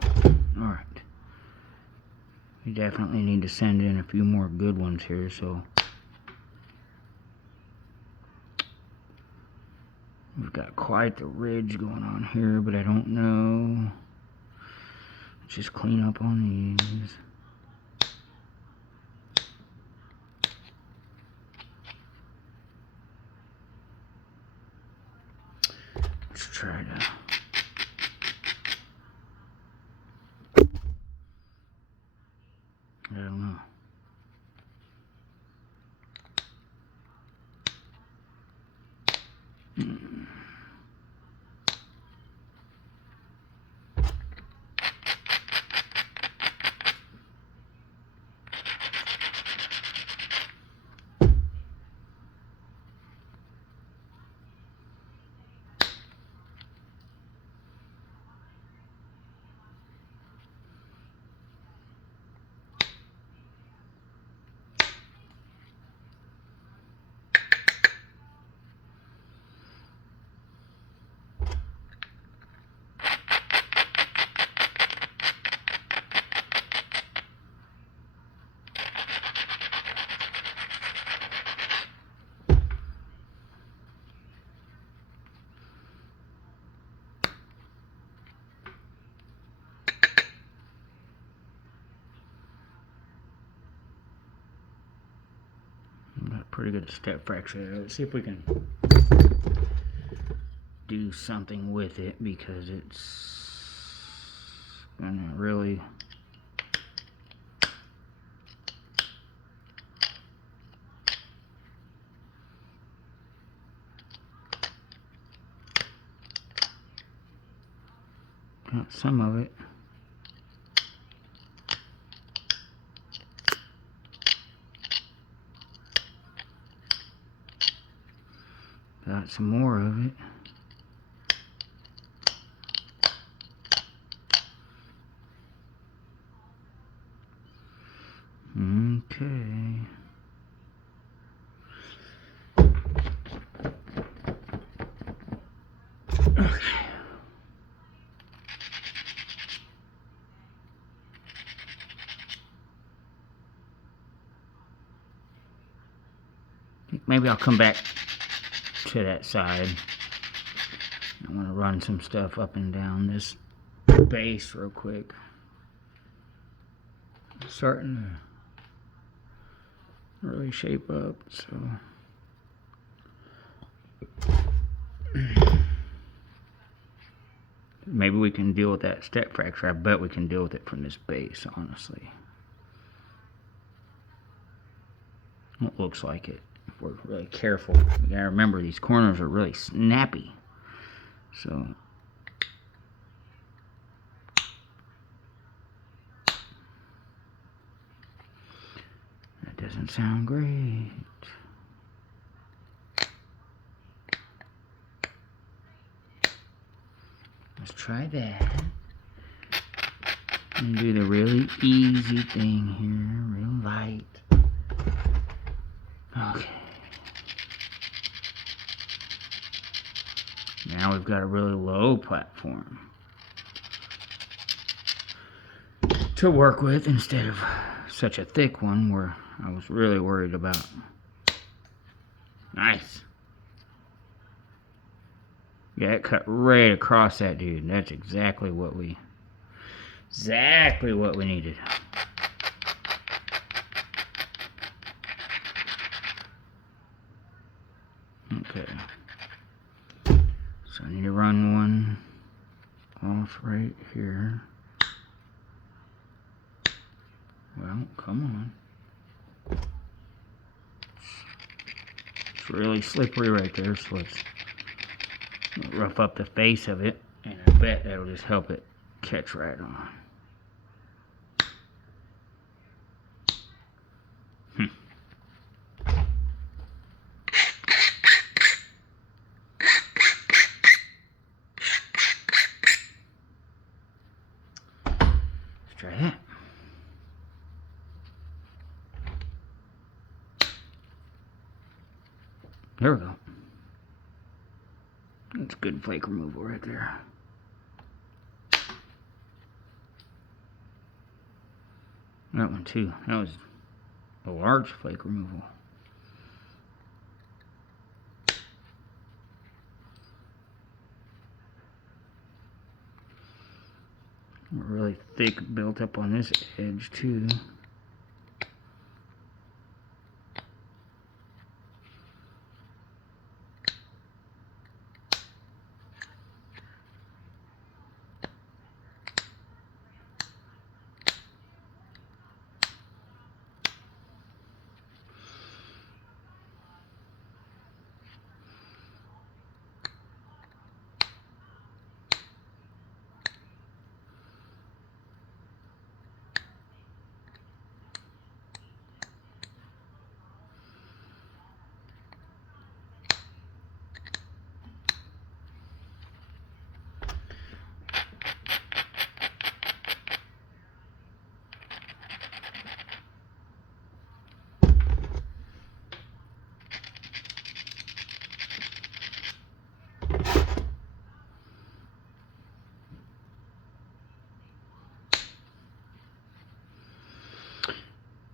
Alright. We definitely need to send in a few more good ones here, so we've got quite the ridge going on here, but I don't know. Let's just clean up on these. Let's try to... I don't know. Pretty good step fracture there. Let's see if we can do something with it, because it's gonna really got some of it. Got some more of it. Okay. Okay. Maybe I'll come back to that side. I want to run some stuff up and down this base real quick. It's starting to really shape up, so maybe we can deal with that step fracture. I bet we can deal with it from this base, honestly. It looks like it. If we're really careful, we gotta remember these corners are really snappy. So that doesn't sound great. Let's try that. And do the really easy thing here, real light. Okay. Now we've got a really low platform to work with instead of such a thick one where I was really worried about. Nice. Yeah, it cut right across that dude. That's exactly what we needed. Okay. So I need to run one off right here. Well, come on. It's really slippery right there, so let's rough up the face of it, and I bet that'll just help it catch right on. Let's try that. There we go. That's good flake removal right there. That one too. That was a large flake removal. Really thick built up on this edge too.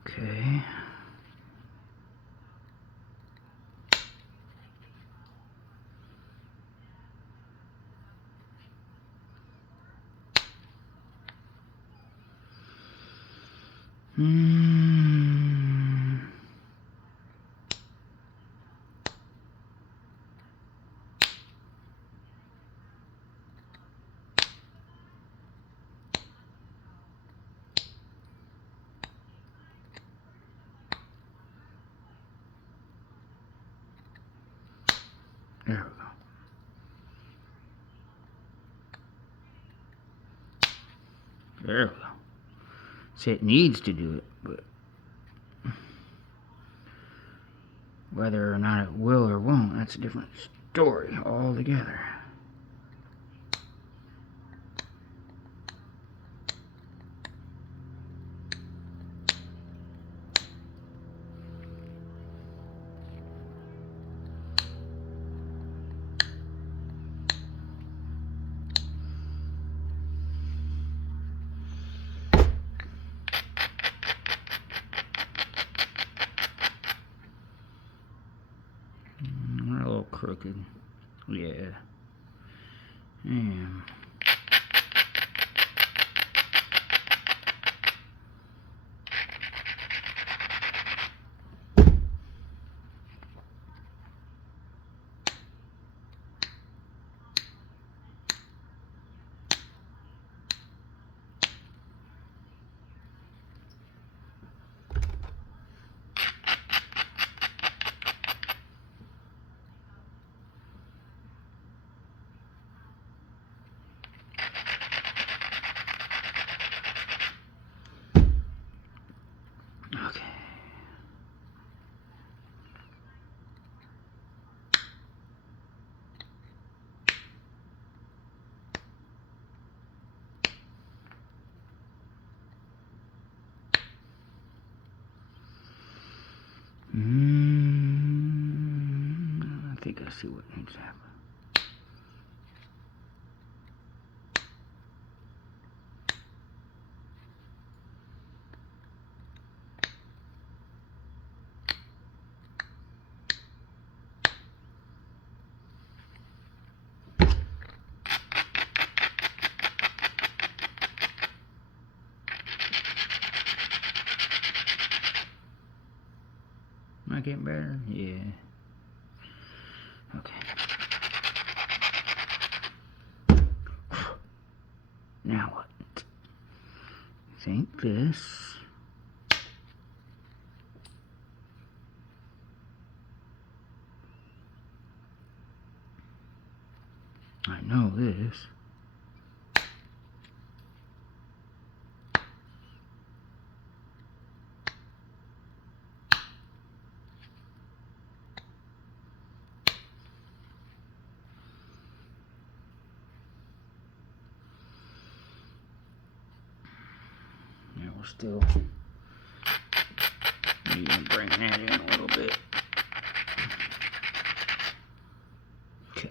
Okay. There we go. There we go. See, it needs to do it, but whether or not it will or won't, that's a different story altogether. A little crooked. Yeah. Yeah. Okay. I think I see what needs to happen. getting better? Yeah. Okay. Now what? I think this. I know this. Yeah, we're still need to bring that in a little bit. Okay.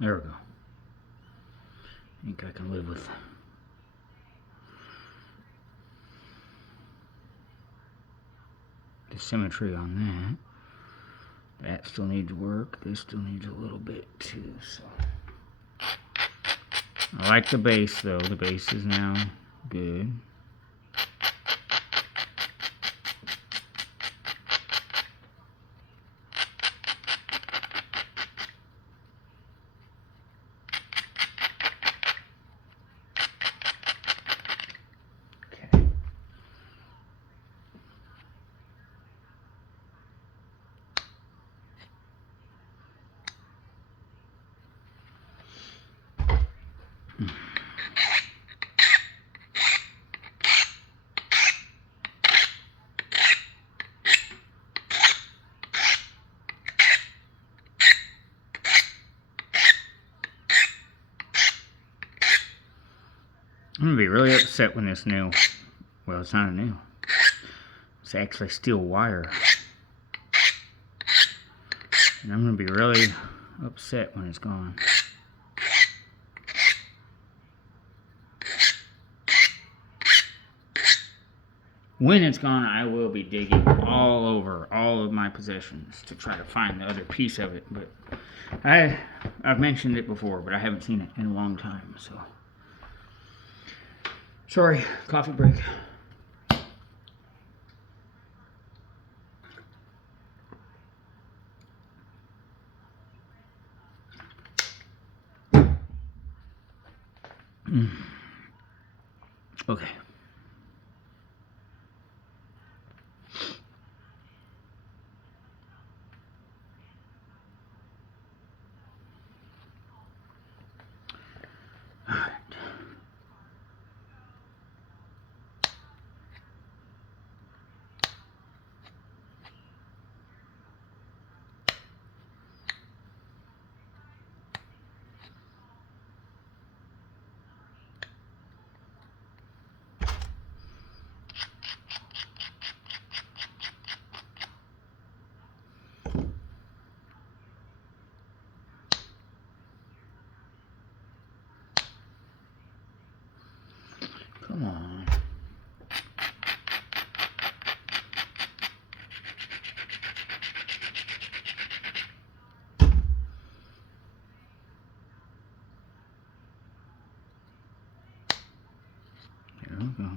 There we go. I think I can live with the symmetry on that. That still needs work. This still needs a little bit too. So I like the base though. The base is now good. I'm gonna be really upset when this nail, well, it's not a nail, it's actually steel wire, and I'm gonna be really upset when it's gone. When it's gone, I will be digging all over all of my possessions to try to find the other piece of it, but I've mentioned it before, but I haven't seen it in a long time, so sorry. Coffee break. Okay. All right. Come on. There we go.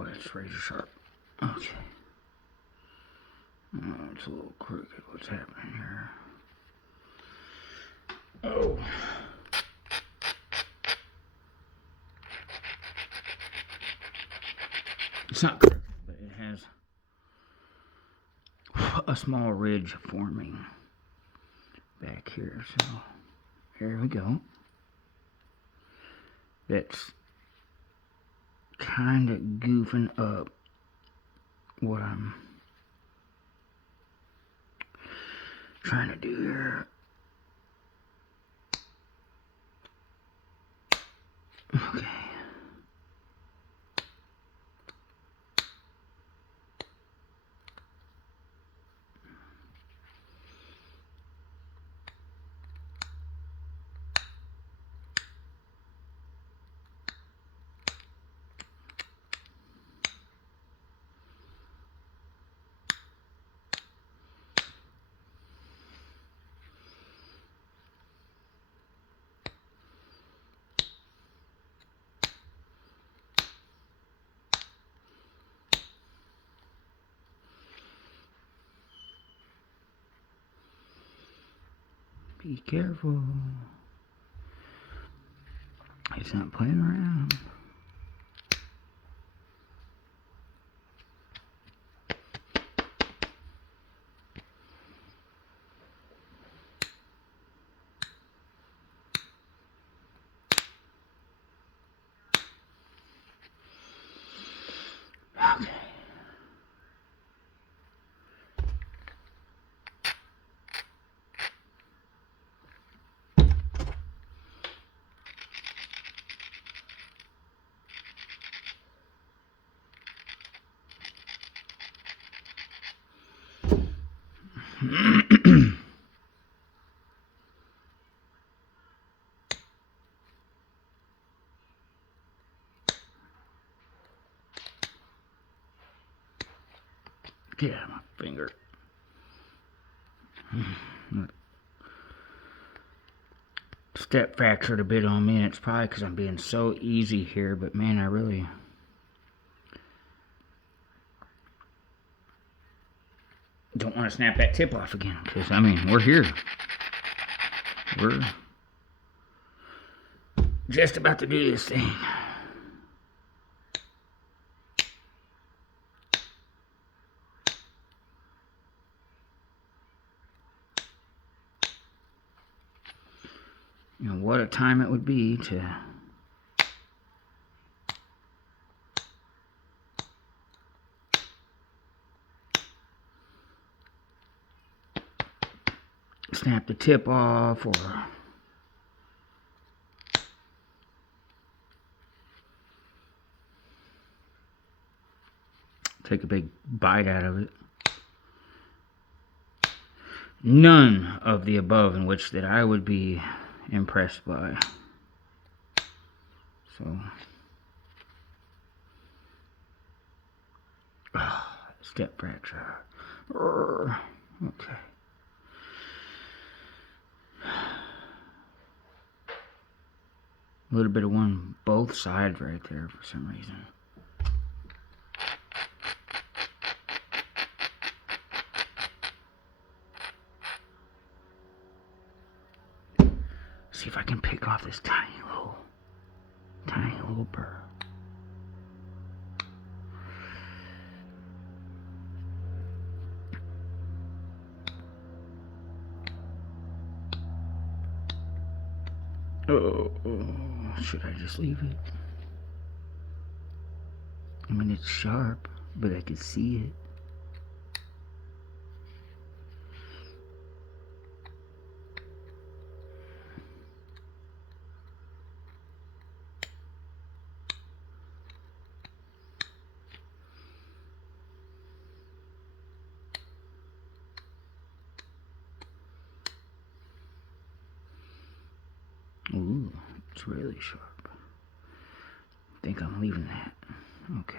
Oh, that's razor sharp. Okay. Oh, it's a little crooked. What's happening here? Oh. It's not crooked, but it has a small ridge forming back here. So there we go. That's kind of goofing up what I'm trying to do here. Okay. Be careful. He's not playing around. Okay. Get out of my finger. Step fractured a bit on me, and it's probably because I'm being so easy here, but man, I really don't want to snap that tip off again, because, I mean, we're here. We're just about to do this thing. You know, what a time it would be to snap the tip off or take a big bite out of it. None of the above in which that I would be impressed by. So, step fracture. Okay. A little bit of one both sides right there for some reason. See if I can pick off this tiny little burr. Oh, should I just leave it? I mean, it's sharp, but I can see it. Ooh, it's really sharp. I think I'm leaving that. Okay.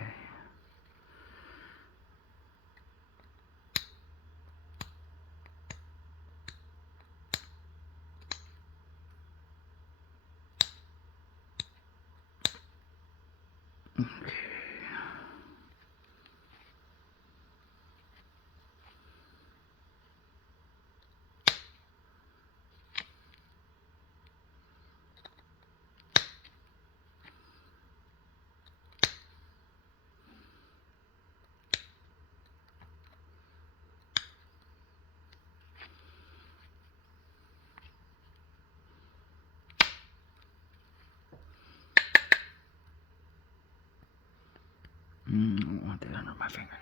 Okay. I don't want that under my fingernail.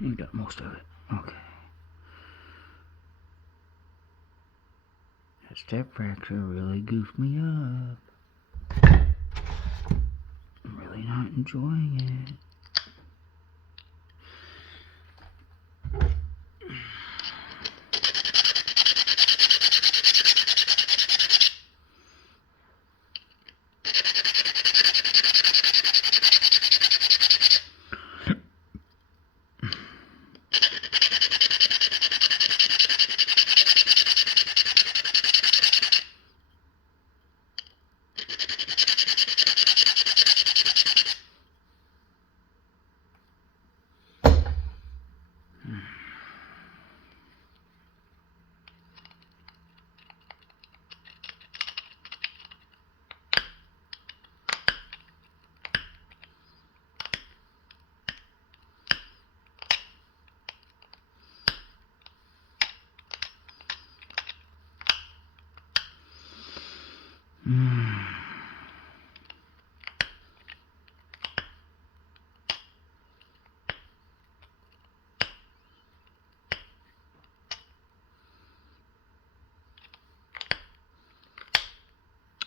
You got most of it. Okay. That step fracture really goofed me up. I'm really not enjoying it.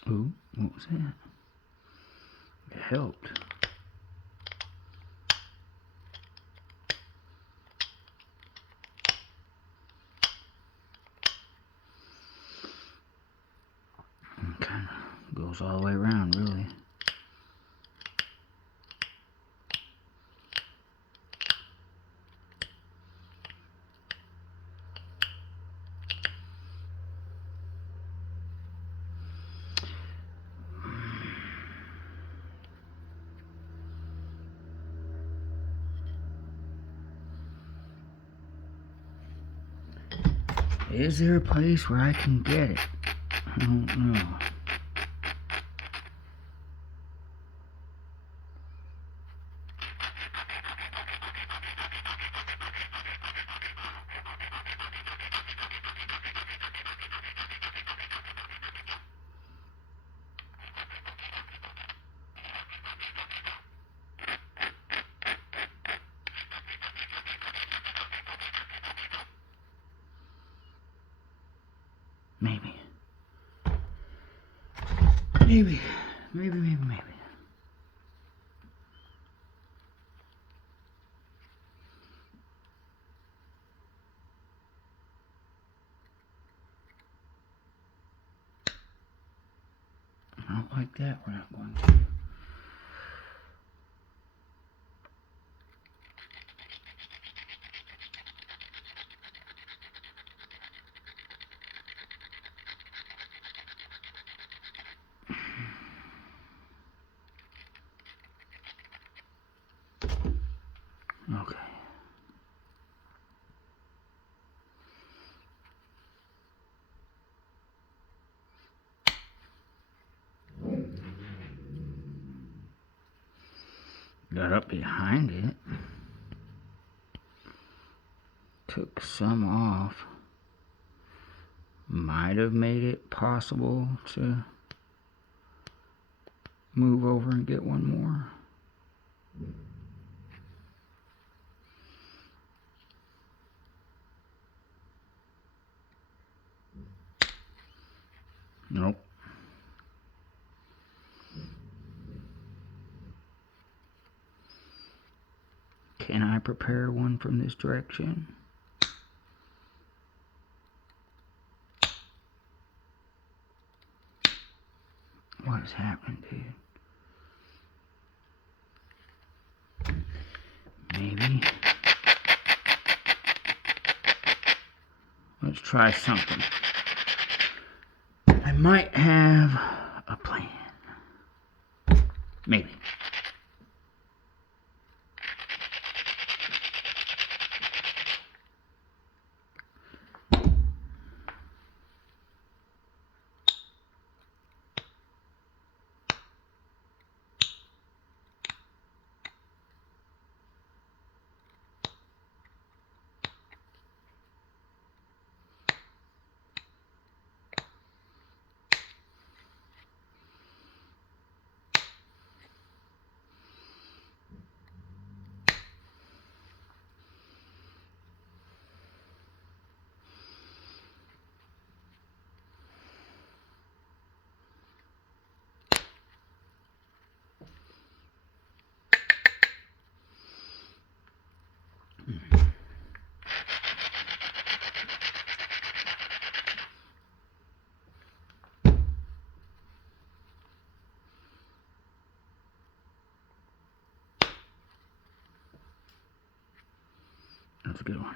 Ooh, what was that? It helped. It kind of goes all the way around, really. Is there a place where I can get it? I don't know. Maybe. I don't like that. We're not going to. Okay. Got up behind it. Took some off. Might have made it possible to move over and get one more. Nope. Can I prepare one from this direction? What is happening, dude? Maybe. Let's try something. I might have a plan. Maybe. That's a good one.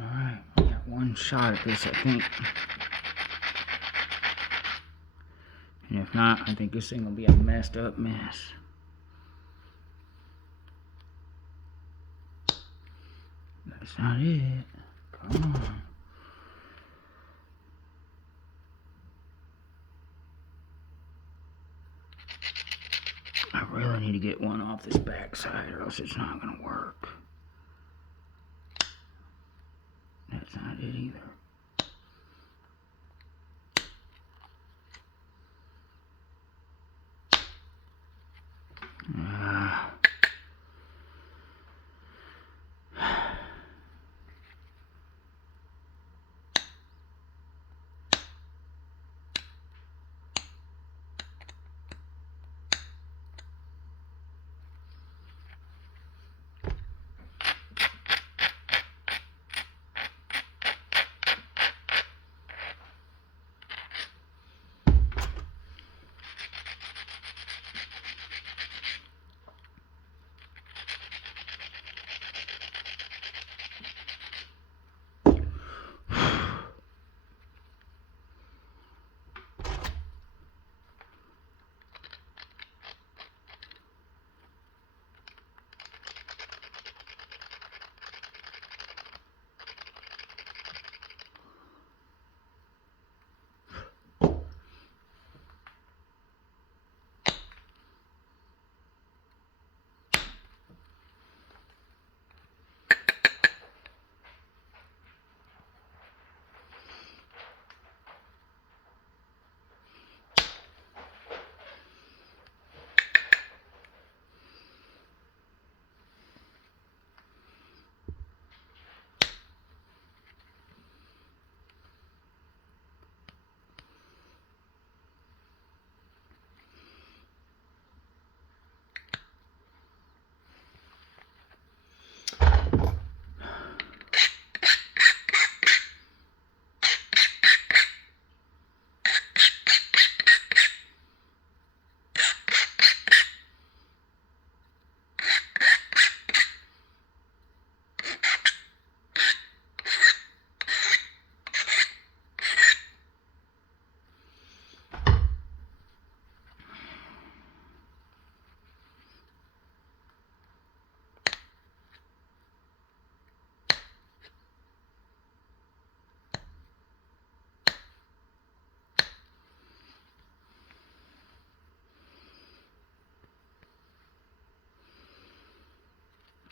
Alright, we got one shot at this, I think. And if not, I think this thing will be a messed up mess. That's not it. Come on. I really need to get one off this backside or else it's not going to work. That's not it either.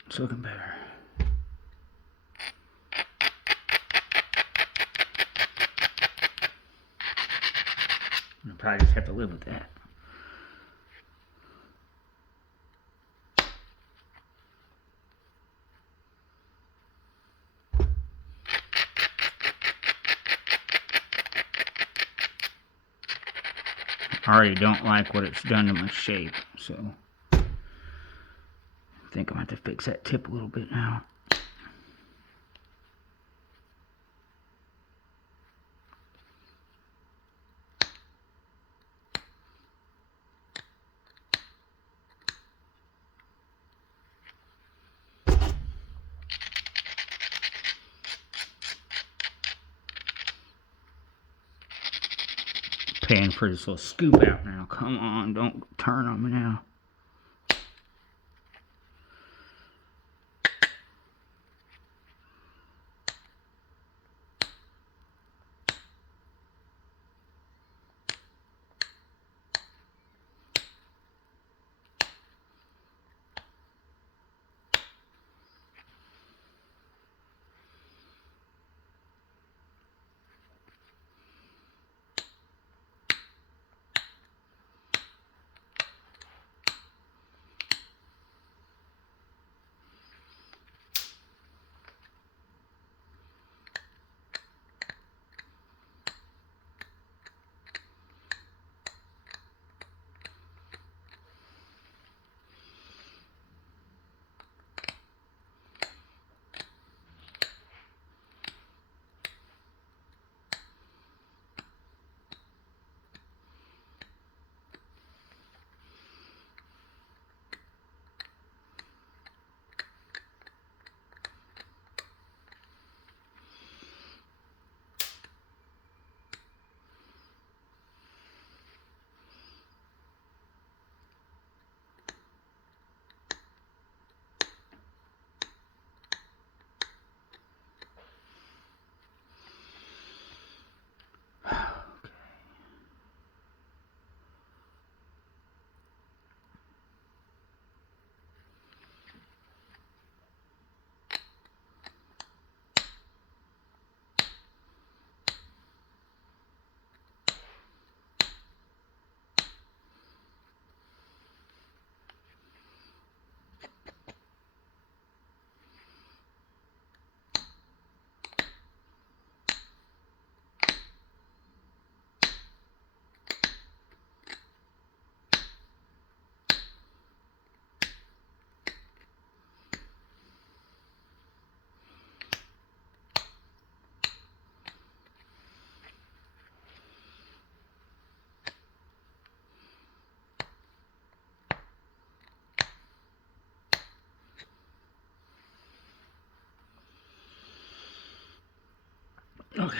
It's looking better. I'll probably just have to live with that. I already don't like what it's done to my shape, so I think I'm going to have to fix that tip a little bit now. paying for this little scoop out now. Come on, don't turn on me now. Okay.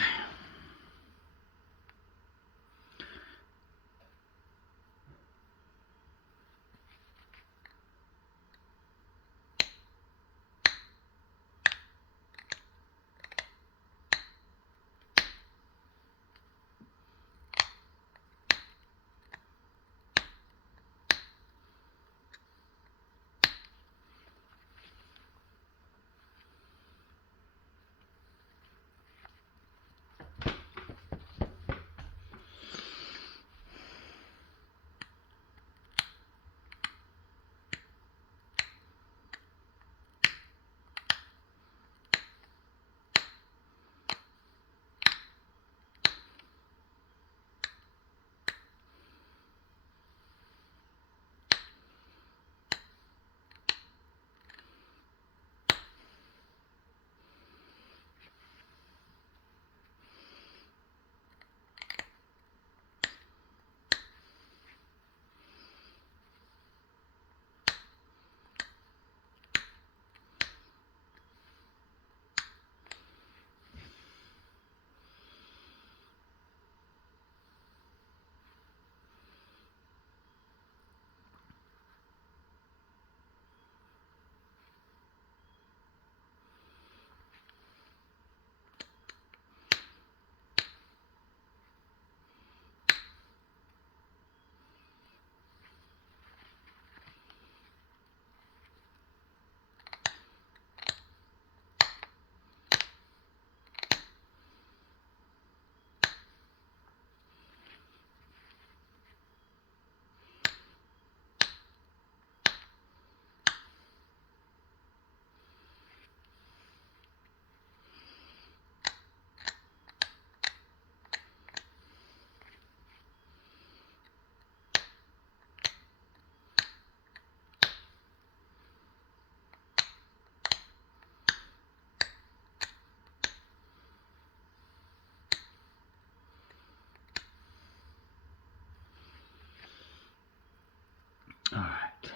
All right.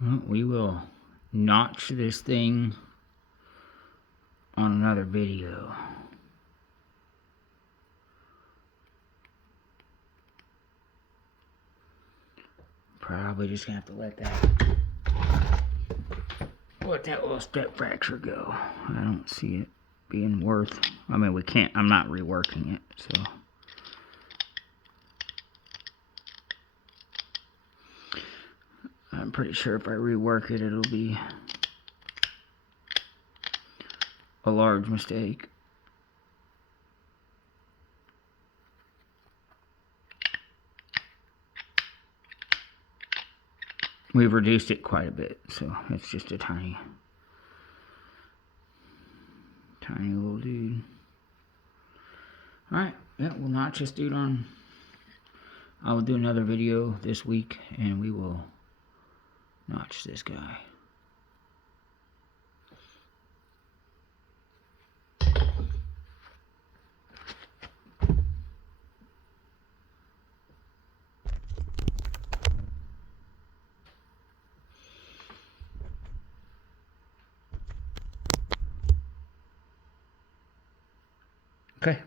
Well, we will notch this thing on another video. Probably just gonna have to let that little step fracture go. I don't see it being worth, I mean, we can't, I'm not reworking it, so. I'm pretty sure if I rework it, it'll be a large mistake. We've reduced it quite a bit, so it's just a tiny little dude. Alright, yeah, we'll notch this dude on. I will do another video this week, and we will notch this guy. Okay.